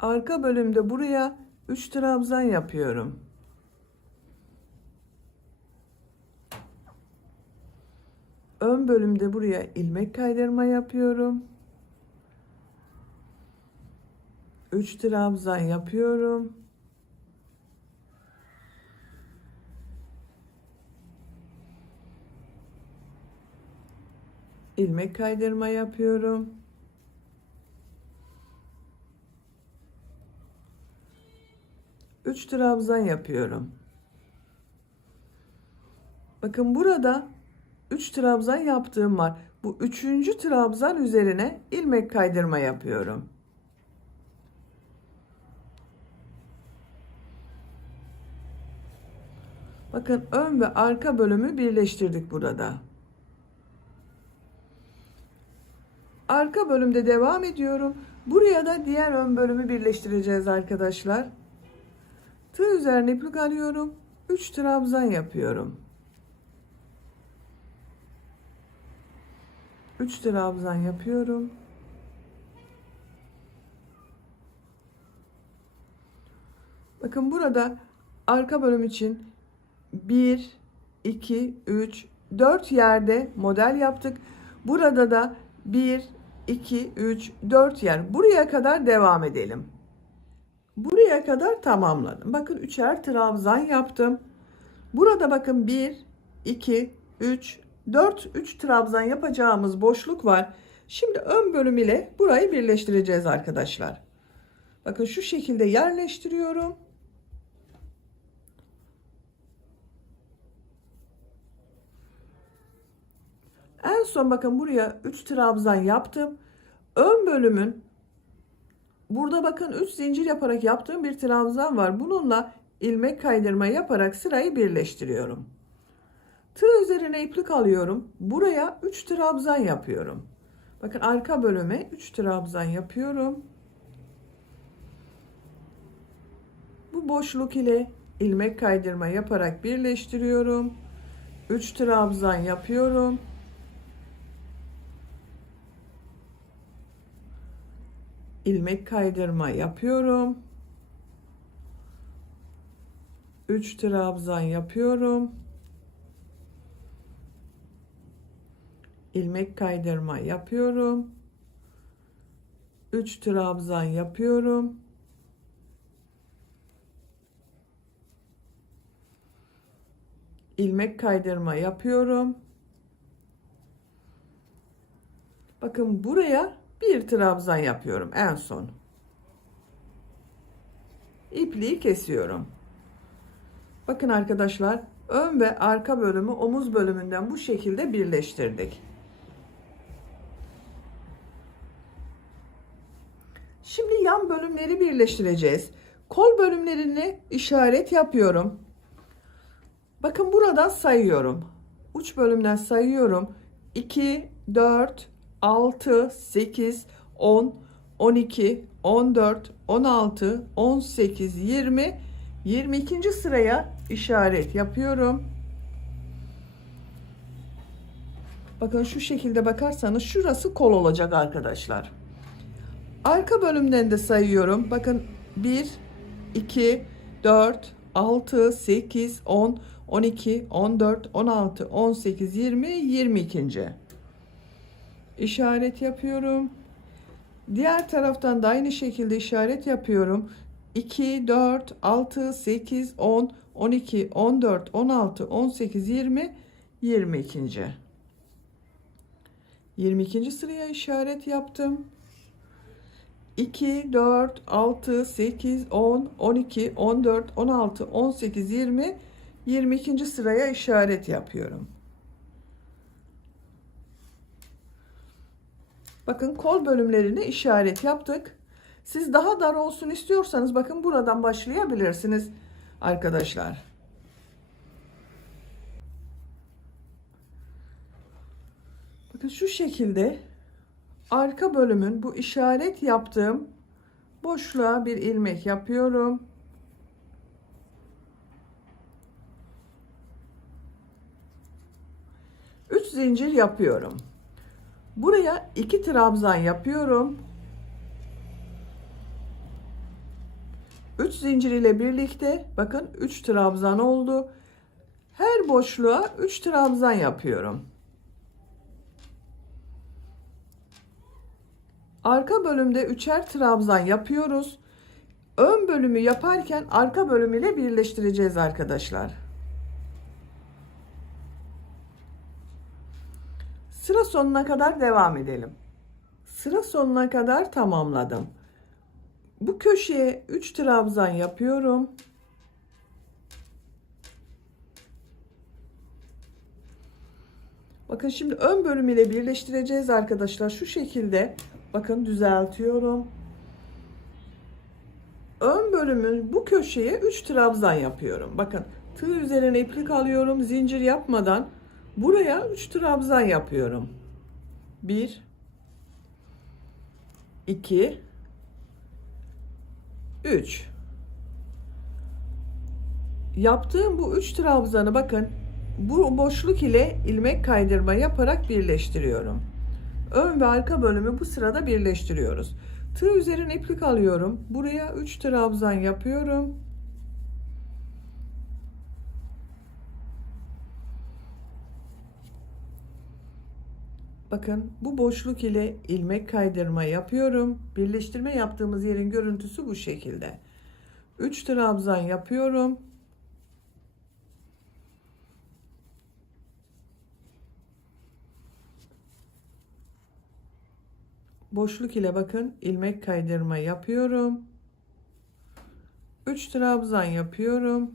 Arka bölümde buraya 3 trabzan yapıyorum. Ön bölümde buraya ilmek kaydırma yapıyorum. 3 trabzan yapıyorum. İlmek kaydırma yapıyorum. Üç trabzan yapıyorum. Bakın burada 3 trabzan yaptığım var. Bu 3. trabzan üzerine ilmek kaydırma yapıyorum. Bakın ön ve arka bölümü birleştirdik burada. Arka bölümde devam ediyorum. Buraya da diğer ön bölümü birleştireceğiz arkadaşlar. Tığ üzerine iplik alıyorum. 3 trabzan yapıyorum. 3 trabzan yapıyorum. Bakın burada arka bölüm için 1, 2, 3, 4 yerde model yaptık. Burada da 1, 2, 3, 4 yer. Buraya kadar devam edelim. Buraya kadar tamamladım. Bakın 3'er trabzan yaptım. Burada bakın 1, 2, 3, 4, 3 trabzan yapacağımız boşluk var. Şimdi ön bölüm ile burayı birleştireceğiz arkadaşlar. Bakın şu şekilde yerleştiriyorum. En son bakın buraya 3 trabzan yaptım. Ön bölümün burada bakın 3 zincir yaparak yaptığım bir trabzan var. Bununla ilmek kaydırma yaparak sırayı birleştiriyorum. Tığ üzerine iplik alıyorum. Buraya 3 trabzan yapıyorum. Bakın arka bölüme 3 trabzan yapıyorum. Bu boşluk ile ilmek kaydırma yaparak birleştiriyorum. 3 trabzan yapıyorum. İlmek kaydırma yapıyorum. 3 trabzan yapıyorum. İlmek kaydırma yapıyorum. 3 trabzan yapıyorum. İlmek kaydırma yapıyorum. Bakın buraya bir trabzan yapıyorum en son. ipliği kesiyorum. Bakın arkadaşlar, ön ve arka bölümü omuz bölümünden bu şekilde birleştirdik. Şimdi yan bölümleri birleştireceğiz. Kol bölümlerini işaret yapıyorum. Bakın buradan sayıyorum. Uç bölümden sayıyorum. 2, 4, 6, 8, 10, 12, 14, 16, 18, 20, 22. sıraya işaret yapıyorum. Bakın şu şekilde bakarsanız şurası kol olacak arkadaşlar. Arka bölümden de sayıyorum. Bakın 1, 2, 4, 6, 8, 10, 12, 14, 16, 18, 20, 22. İşaret yapıyorum. Diğer taraftan da aynı şekilde işaret yapıyorum. 2, 4, 6, 8, 10, 12, 14, 16, 18, 20, 22. 22. sıraya işaret yaptım. 2, 4, 6, 8, 10, 12, 14, 16, 18, 20, 22. sıraya işaret yapıyorum. Bakın kol bölümlerini işaret yaptık. Siz daha dar olsun istiyorsanız bakın buradan başlayabilirsiniz arkadaşlar. Bakın şu şekilde arka bölümün bu işaret yaptığım boşluğa bir ilmek yapıyorum. Üç zincir yapıyorum. Buraya 2 trabzan yapıyorum. 3 zincir ile birlikte bakın 3 trabzan oldu. Her boşluğa 3 trabzan yapıyorum. Arka bölümde 3'er trabzan yapıyoruz. Ön bölümü yaparken arka bölümüyle birleştireceğiz arkadaşlar. Sıra sonuna kadar devam edelim. Sıra sonuna kadar tamamladım. Bu köşeye 3 trabzan yapıyorum. Bakın şimdi ön bölüm ile birleştireceğiz arkadaşlar. Şu şekilde bakın düzeltiyorum. Ön bölümün bu köşeye 3 trabzan yapıyorum. Bakın tığ üzerine iplik alıyorum. Zincir yapmadan buraya 3 trabzan yapıyorum. 1, 2, 3. Yaptığım bu 3 trabzanı bakın bu boşluk ile ilmek kaydırma yaparak birleştiriyorum. Ön ve arka bölümü bu sırada birleştiriyoruz. Tığ üzerine iplik alıyorum. Buraya 3 trabzan yapıyorum. Bakın bu boşluk ile ilmek kaydırma yapıyorum. Birleştirme yaptığımız yerin görüntüsü bu şekilde. 3 trabzan yapıyorum. Boşluk ile bakın ilmek kaydırma yapıyorum. 3 trabzan yapıyorum.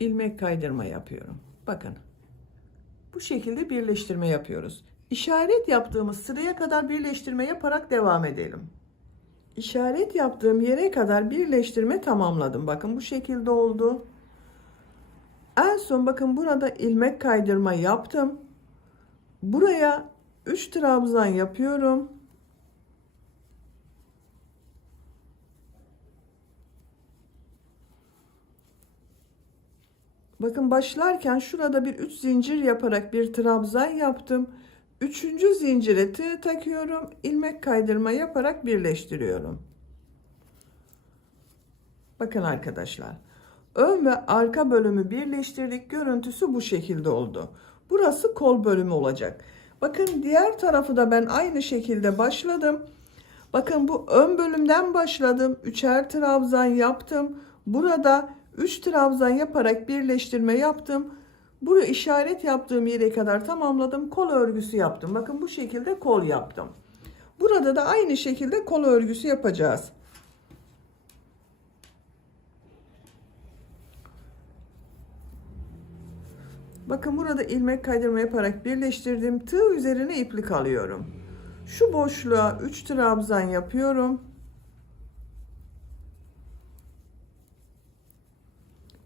İlmek kaydırma yapıyorum. Bakın. Bu şekilde birleştirme yapıyoruz. İşaret yaptığımız sıraya kadar birleştirme yaparak devam edelim. İşaret yaptığım yere kadar birleştirme tamamladım. Bakın bu şekilde oldu. En son bakın burada ilmek kaydırma yaptım. Buraya 3 trabzan yapıyorum. Bakın başlarken şurada bir 3 zincir yaparak bir trabzan yaptım. 3. zincire tığ takıyorum. İlmek kaydırma yaparak birleştiriyorum. Bakın arkadaşlar. Ön ve arka bölümü birleştirdik. Görüntüsü bu şekilde oldu. Burası kol bölümü olacak. Bakın diğer tarafı da ben aynı şekilde başladım. Bakın bu ön bölümden başladım. 3'er trabzan yaptım. Burada 3 trabzan yaparak birleştirme yaptım. Buraya işaret yaptığım yere kadar tamamladım. Kol örgüsü yaptım. Bakın bu şekilde kol yaptım. Burada da aynı şekilde kol örgüsü yapacağız. Bakın burada ilmek kaydırma yaparak birleştirdim. Tığ üzerine iplik alıyorum. Şu boşluğa 3 trabzan yapıyorum.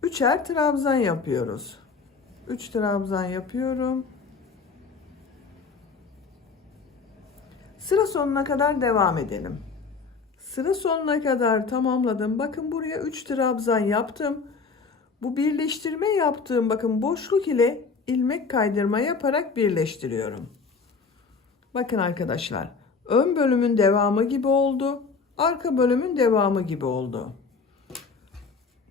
3'er trabzan yapıyoruz. 3 trabzan yapıyorum. Sıra sonuna kadar devam edelim. Sıra sonuna kadar tamamladım. Bakın buraya 3 trabzan yaptım. Bu birleştirme yaptığım bakın boşluk ile ilmek kaydırma yaparak birleştiriyorum. Bakın arkadaşlar, ön bölümün devamı gibi oldu. Arka bölümün devamı gibi oldu.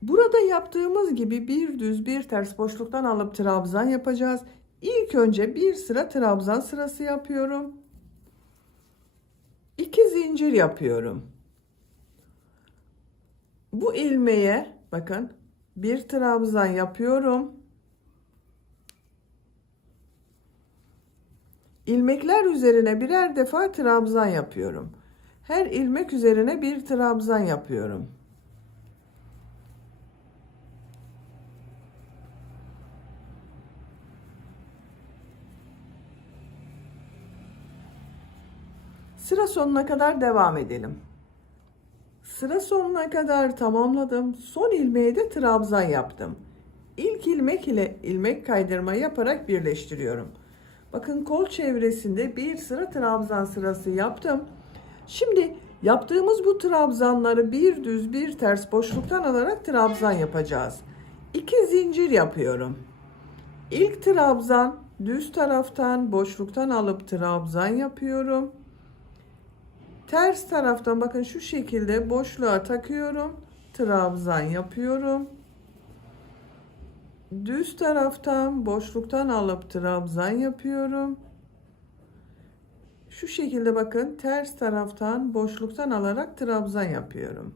Burada yaptığımız gibi bir düz bir ters boşluktan alıp trabzan yapacağız. İlk önce bir sıra trabzan sırası yapıyorum. 2 zincir yapıyorum. Bu ilmeğe bakın bir trabzan yapıyorum. İlmekler üzerine birer defa trabzan yapıyorum. Her ilmek üzerine bir trabzan yapıyorum. Sıra sonuna kadar devam edelim. Sıra sonuna kadar tamamladım. Son ilmeğe de trabzan yaptım. İlk ilmek ile ilmek kaydırma yaparak birleştiriyorum. Bakın kol çevresinde bir sıra trabzan sırası yaptım. Şimdi yaptığımız bu trabzanları bir düz bir ters boşluktan alarak trabzan yapacağız. 2 zincir yapıyorum. İlk trabzan düz taraftan boşluktan alıp trabzan yapıyorum. Ters taraftan bakın şu şekilde boşluğa takıyorum. Trabzan yapıyorum. Düz taraftan boşluktan alıp trabzan yapıyorum. Şu şekilde bakın ters taraftan boşluktan alarak trabzan yapıyorum.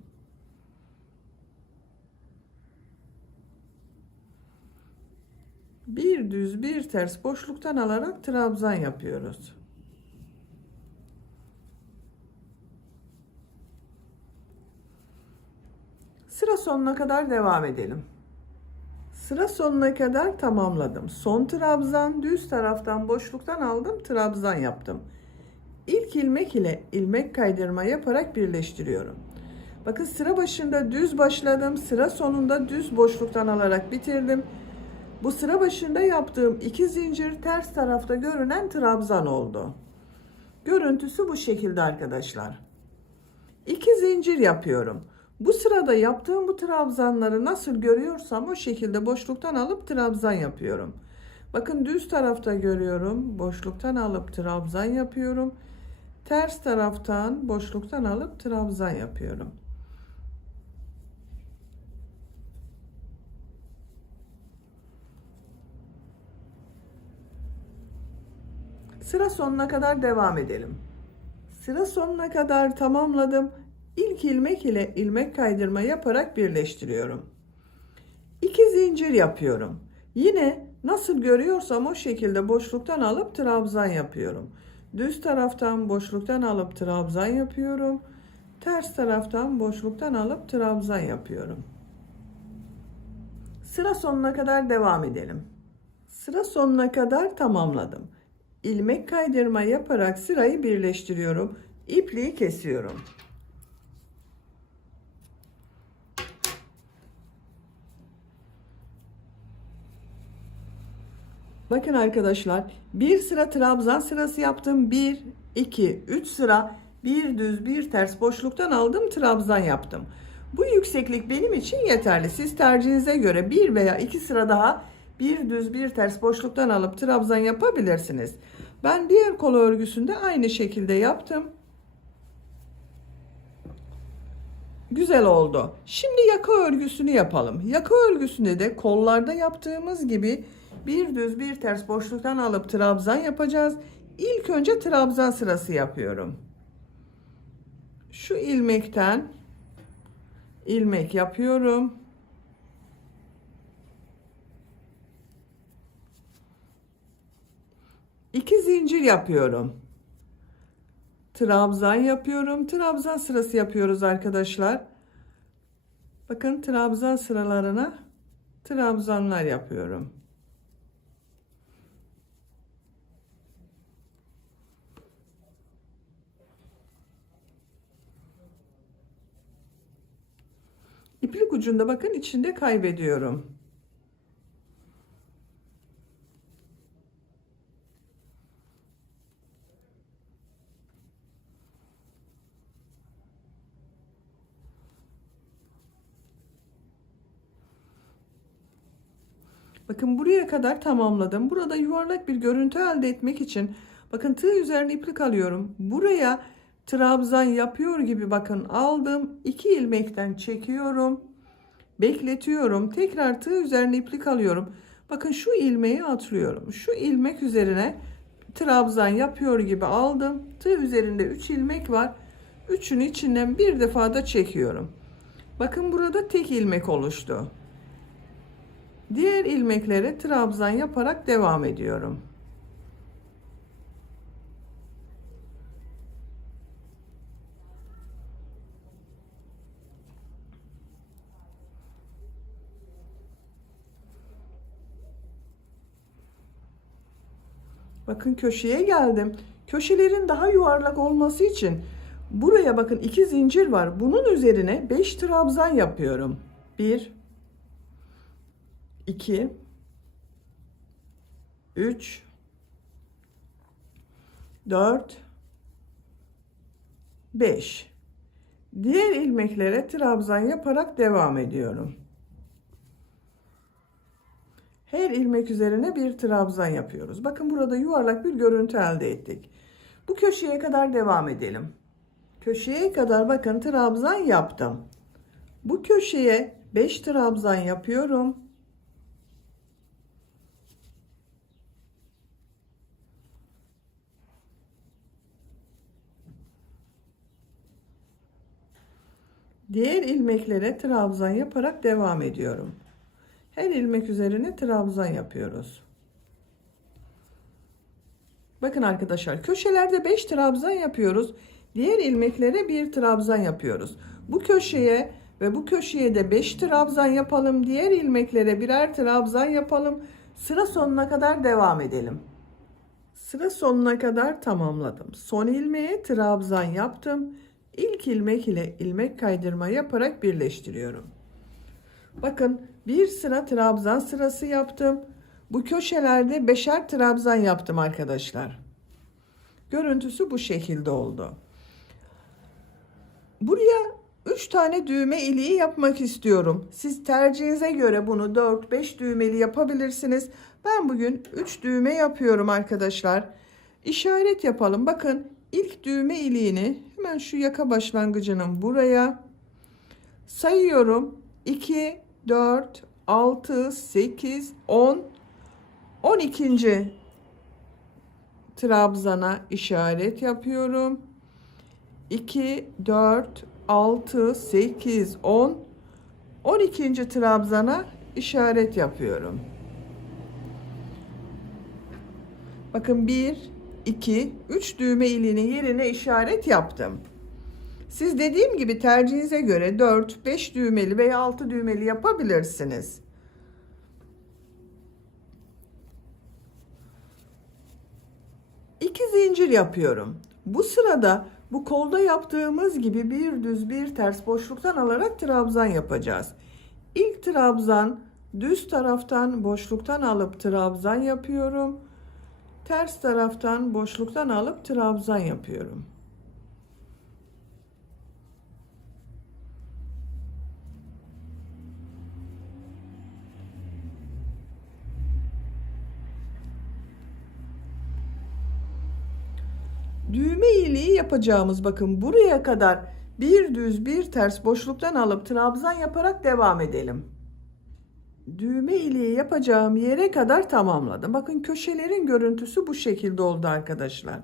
Bir düz bir ters boşluktan alarak trabzan yapıyoruz. Sıra sonuna kadar devam edelim. Sıra sonuna kadar tamamladım. Son trabzan düz taraftan boşluktan aldım, trabzan yaptım. İlk ilmek ile ilmek kaydırma yaparak birleştiriyorum. Bakın sıra başında düz başladım, sıra sonunda düz boşluktan alarak bitirdim. Bu sıra başında yaptığım 2 zincir ters tarafta görünen trabzan oldu. Görüntüsü bu şekilde arkadaşlar. 2 zincir yapıyorum. Bu sırada yaptığım bu trabzanları nasıl görüyorsam o şekilde boşluktan alıp trabzan yapıyorum. Bakın düz tarafta görüyorum. Boşluktan alıp trabzan yapıyorum. Ters taraftan boşluktan alıp trabzan yapıyorum. Sıra sonuna kadar devam edelim. Sıra sonuna kadar tamamladım. İlk ilmek ile ilmek kaydırma yaparak birleştiriyorum. 2 zincir yapıyorum. Yine nasıl görüyorsam o şekilde boşluktan alıp trabzan yapıyorum. Düz taraftan boşluktan alıp trabzan yapıyorum. Ters taraftan boşluktan alıp trabzan yapıyorum. Sıra sonuna kadar devam edelim. Sıra sonuna kadar tamamladım. İlmek kaydırma yaparak sırayı birleştiriyorum. İpliği kesiyorum. Bakın arkadaşlar, bir sıra trabzan sırası yaptım. 1, 2, 3 sıra bir düz bir ters boşluktan aldım, trabzan yaptım. Bu yükseklik benim için yeterli. Siz tercihinize göre bir veya 2 sıra daha bir düz bir ters boşluktan alıp trabzan yapabilirsiniz. Ben diğer kol örgüsünde aynı şekilde yaptım. Güzel oldu. Şimdi yaka örgüsünü yapalım. Yaka örgüsünde de kollarda yaptığımız gibi bir düz bir ters boşluktan alıp trabzan yapacağız. İlk önce trabzan sırası yapıyorum. Şu ilmekten ilmek yapıyorum. 2 zincir yapıyorum. Trabzan yapıyorum. Trabzan sırası yapıyoruz arkadaşlar. Bakın trabzan sıralarına trabzanlar yapıyorum. İplik ucunda bakın içinde kaybediyorum. Bakın buraya kadar tamamladım. Burada yuvarlak bir görüntü elde etmek için bakın tığ üzerine iplik alıyorum. Buraya trabzan yapıyor gibi bakın aldım. 2 ilmekten çekiyorum. Bekletiyorum. Tekrar tığ üzerine iplik alıyorum. Bakın şu ilmeği atlıyorum. Şu ilmek üzerine trabzan yapıyor gibi aldım. Tığ üzerinde 3 ilmek var. Üçün içinden bir defa da çekiyorum. Bakın burada tek ilmek oluştu. Diğer ilmeklere trabzan yaparak devam ediyorum. Bakın köşeye geldim. Köşelerin daha yuvarlak olması için buraya bakın 2 zincir var. Bunun üzerine 5 trabzan yapıyorum. 1 2 3 4 5. Diğer ilmeklere trabzan yaparak devam ediyorum. Her ilmek üzerine bir trabzan yapıyoruz. Bakın burada yuvarlak bir görüntü elde ettik. Bu köşeye kadar devam edelim. Köşeye kadar bakın trabzan yaptım. Bu köşeye 5 trabzan yapıyorum. Diğer ilmeklere trabzan yaparak devam ediyorum. Her ilmek üzerine trabzan yapıyoruz. Bakın arkadaşlar köşelerde 5 trabzan yapıyoruz. Diğer ilmeklere bir trabzan yapıyoruz. Bu köşeye ve bu köşeye de 5 trabzan yapalım. Diğer ilmeklere birer trabzan yapalım. Sıra sonuna kadar devam edelim. Sıra sonuna kadar tamamladım. Son ilmeğe trabzan yaptım. İlk ilmek ile ilmek kaydırma yaparak birleştiriyorum. Bakın bir sıra trabzan sırası yaptım. Bu köşelerde beşer trabzan yaptım arkadaşlar. Görüntüsü bu şekilde oldu. Buraya 3 tane düğme iliği yapmak istiyorum. Siz tercihinize göre bunu 4-5 düğmeli yapabilirsiniz. Ben bugün 3 düğme yapıyorum arkadaşlar. İşaret yapalım. Bakın ilk düğme iliğini hemen şu yaka başlangıcının buraya sayıyorum. 2, 4, 6, 8, 10, 12. trabzana işaret yapıyorum. 2, 4, 6, 8, 10, 12. trabzana işaret yapıyorum. Bakın 1, 2, 3 düğme iliğinin yerine işaret yaptım. Siz dediğim gibi tercihinize göre 4, 5 düğmeli veya 6 düğmeli yapabilirsiniz. İki zincir yapıyorum. Bu sırada bu kolda yaptığımız gibi bir düz bir ters boşluktan alarak trabzan yapacağız. İlk trabzan düz taraftan boşluktan alıp trabzan yapıyorum. Ters taraftan boşluktan alıp trabzan yapıyorum. Düğme iliği yapacağımız bakın buraya kadar bir düz bir ters boşluktan alıp trabzan yaparak devam edelim. Düğme iliği yapacağım yere kadar tamamladım. Bakın köşelerin görüntüsü bu şekilde oldu arkadaşlar.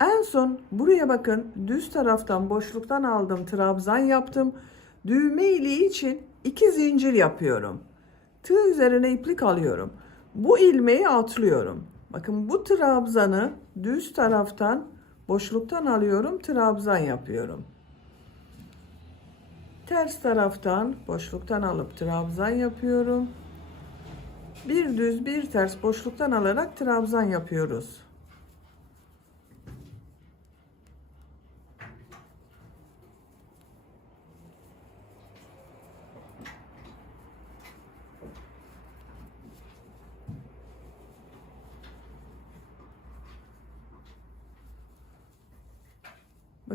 En son buraya bakın düz taraftan boşluktan aldım trabzan yaptım. Düğme iliği için 2 zincir yapıyorum. Tığ üzerine iplik alıyorum. Bu ilmeği atlıyorum. Bakın bu trabzanı düz taraftan boşluktan alıyorum, trabzan yapıyorum. Ters taraftan boşluktan alıp trabzan yapıyorum. Bir düz bir ters boşluktan alarak trabzan yapıyoruz.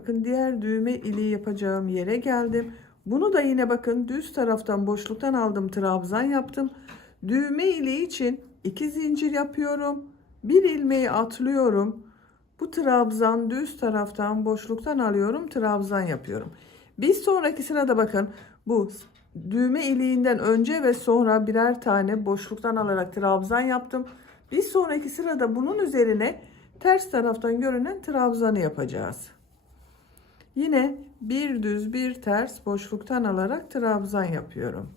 Bakın diğer düğme iliği yapacağım yere geldim. Bunu da yine bakın düz taraftan boşluktan aldım, trabzan yaptım. Düğme iliği için 2 zincir yapıyorum. Bir ilmeği atlıyorum. Bu trabzan düz taraftan boşluktan alıyorum, trabzan yapıyorum. Bir sonraki sırada bakın bu düğme iliğinden önce ve sonra birer tane boşluktan alarak trabzan yaptım. Bir sonraki sırada bunun üzerine ters taraftan görünen trabzanı yapacağız. Yine bir düz bir ters boşluktan alarak trabzan yapıyorum.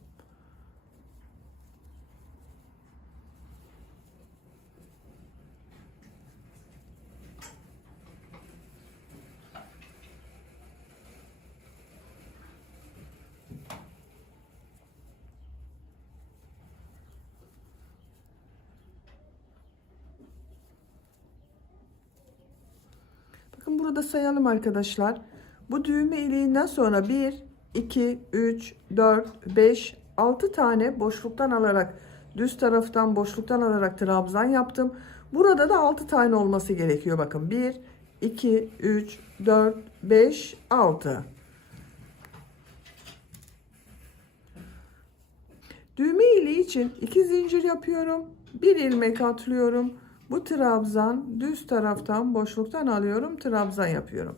Bakın burada sayalım arkadaşlar. Bu düğme iliğinden sonra 1, 2, 3, 4, 5, 6 tane boşluktan alarak düz taraftan boşluktan alarak trabzan yaptım. Burada da 6 tane olması gerekiyor. Bakın 1, 2, 3, 4, 5, 6. Düğme iliği için 2 zincir yapıyorum. Bir ilmek atlıyorum. Bu trabzan düz taraftan boşluktan alıyorum, trabzan yapıyorum.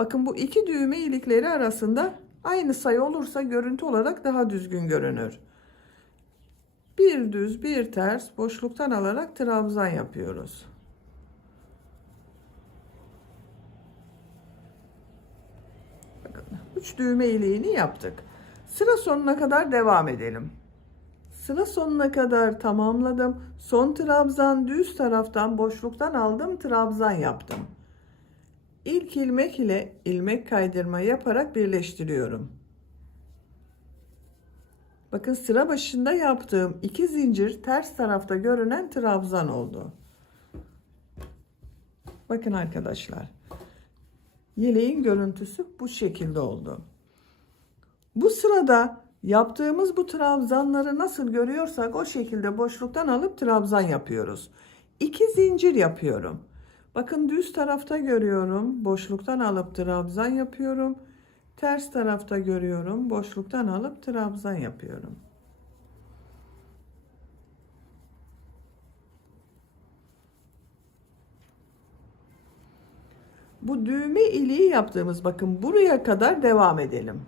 Bakın bu iki düğme ilikleri arasında aynı sayı olursa görüntü olarak daha düzgün görünür. Bir düz bir ters boşluktan alarak trabzan yapıyoruz. Bakın 3 düğme iliğini yaptık. Sıra sonuna kadar devam edelim. Sıra sonuna kadar tamamladım. Son trabzan düz taraftan boşluktan aldım, trabzan yaptım. İlk ilmek ile ilmek kaydırma yaparak birleştiriyorum. Bakın sıra başında yaptığım 2 zincir ters tarafta görünen trabzan oldu. Bakın arkadaşlar. Yeleğin görüntüsü bu şekilde oldu. Bu sırada yaptığımız bu trabzanları nasıl görüyorsak o şekilde boşluktan alıp trabzan yapıyoruz. 2 zincir yapıyorum. Bakın düz tarafta görüyorum. Boşluktan alıp trabzan yapıyorum. Ters tarafta görüyorum. Boşluktan alıp trabzan yapıyorum. Bu düğme iliği yaptığımız bakın buraya kadar devam edelim.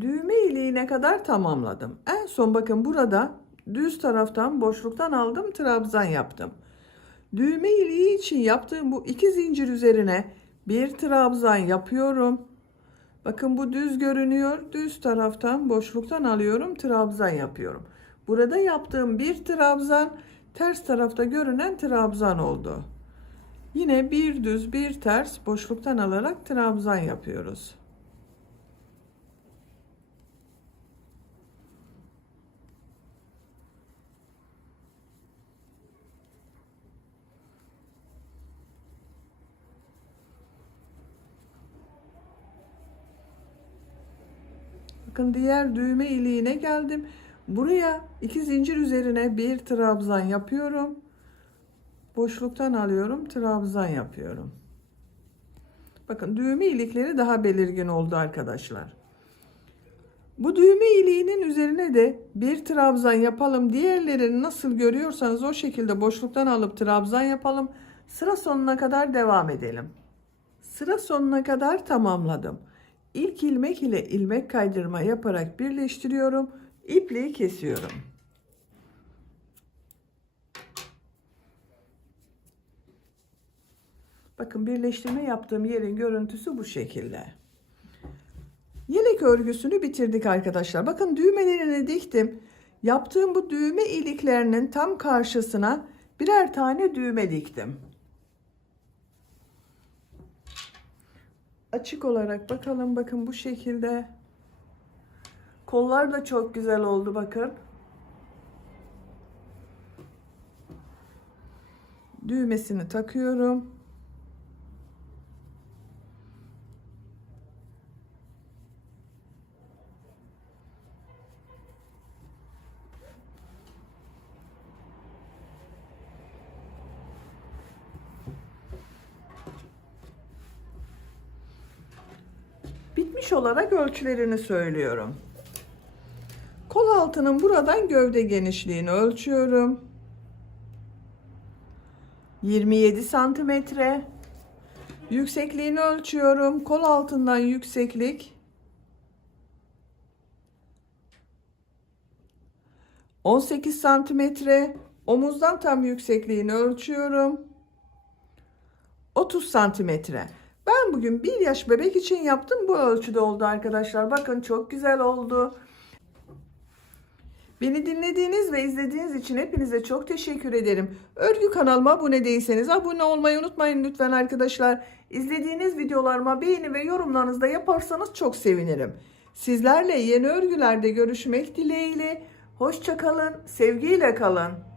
Düğme iliğine kadar tamamladım. En son bakın burada düz taraftan boşluktan aldım, trabzan yaptım. Düğme iliği için yaptığım bu 2 zincir üzerine bir trabzan yapıyorum. Bakın bu düz görünüyor. Düz taraftan boşluktan alıyorum, trabzan yapıyorum. Burada yaptığım bir trabzan ters tarafta görünen trabzan oldu. Yine bir düz bir ters boşluktan alarak trabzan yapıyoruz. Bakın diğer düğme iliğine geldim. Buraya 2 zincir üzerine bir trabzan yapıyorum. Boşluktan alıyorum, trabzan yapıyorum. Bakın düğme ilikleri daha belirgin oldu arkadaşlar. Bu düğme iliğinin üzerine de bir trabzan yapalım. Diğerlerini nasıl görüyorsanız o şekilde boşluktan alıp trabzan yapalım. Sıra sonuna kadar devam edelim. Sıra sonuna kadar tamamladım. İlk ilmek ile ilmek kaydırma yaparak birleştiriyorum. İpliği kesiyorum. Bakın birleştirme yaptığım yerin görüntüsü bu şekilde. Yelek örgüsünü bitirdik arkadaşlar. Bakın düğmelerini diktim. Yaptığım bu düğme iliklerinin tam karşısına birer tane düğme diktim. Açık olarak bakalım, bakın bu şekilde. Kollar da çok güzel oldu, bakın. Düğmesini takıyorum. Bitmiş olarak ölçülerini söylüyorum. Kol altının buradan gövde genişliğini ölçüyorum. 27 santimetre. Yüksekliğini ölçüyorum. Kol altından yükseklik 18 santimetre. Omuzdan tam yüksekliğini ölçüyorum. 30 santimetre. Ben bugün 1 yaş bebek için yaptım. Bu ölçüde oldu arkadaşlar. Bakın çok güzel oldu. Beni dinlediğiniz ve izlediğiniz için hepinize çok teşekkür ederim. Örgü kanalıma abone değilseniz abone olmayı unutmayın lütfen arkadaşlar. İzlediğiniz videolarıma beğeni ve yorumlarınızı da yaparsanız çok sevinirim. Sizlerle yeni örgülerde görüşmek dileğiyle. Hoşça kalın, sevgiyle kalın.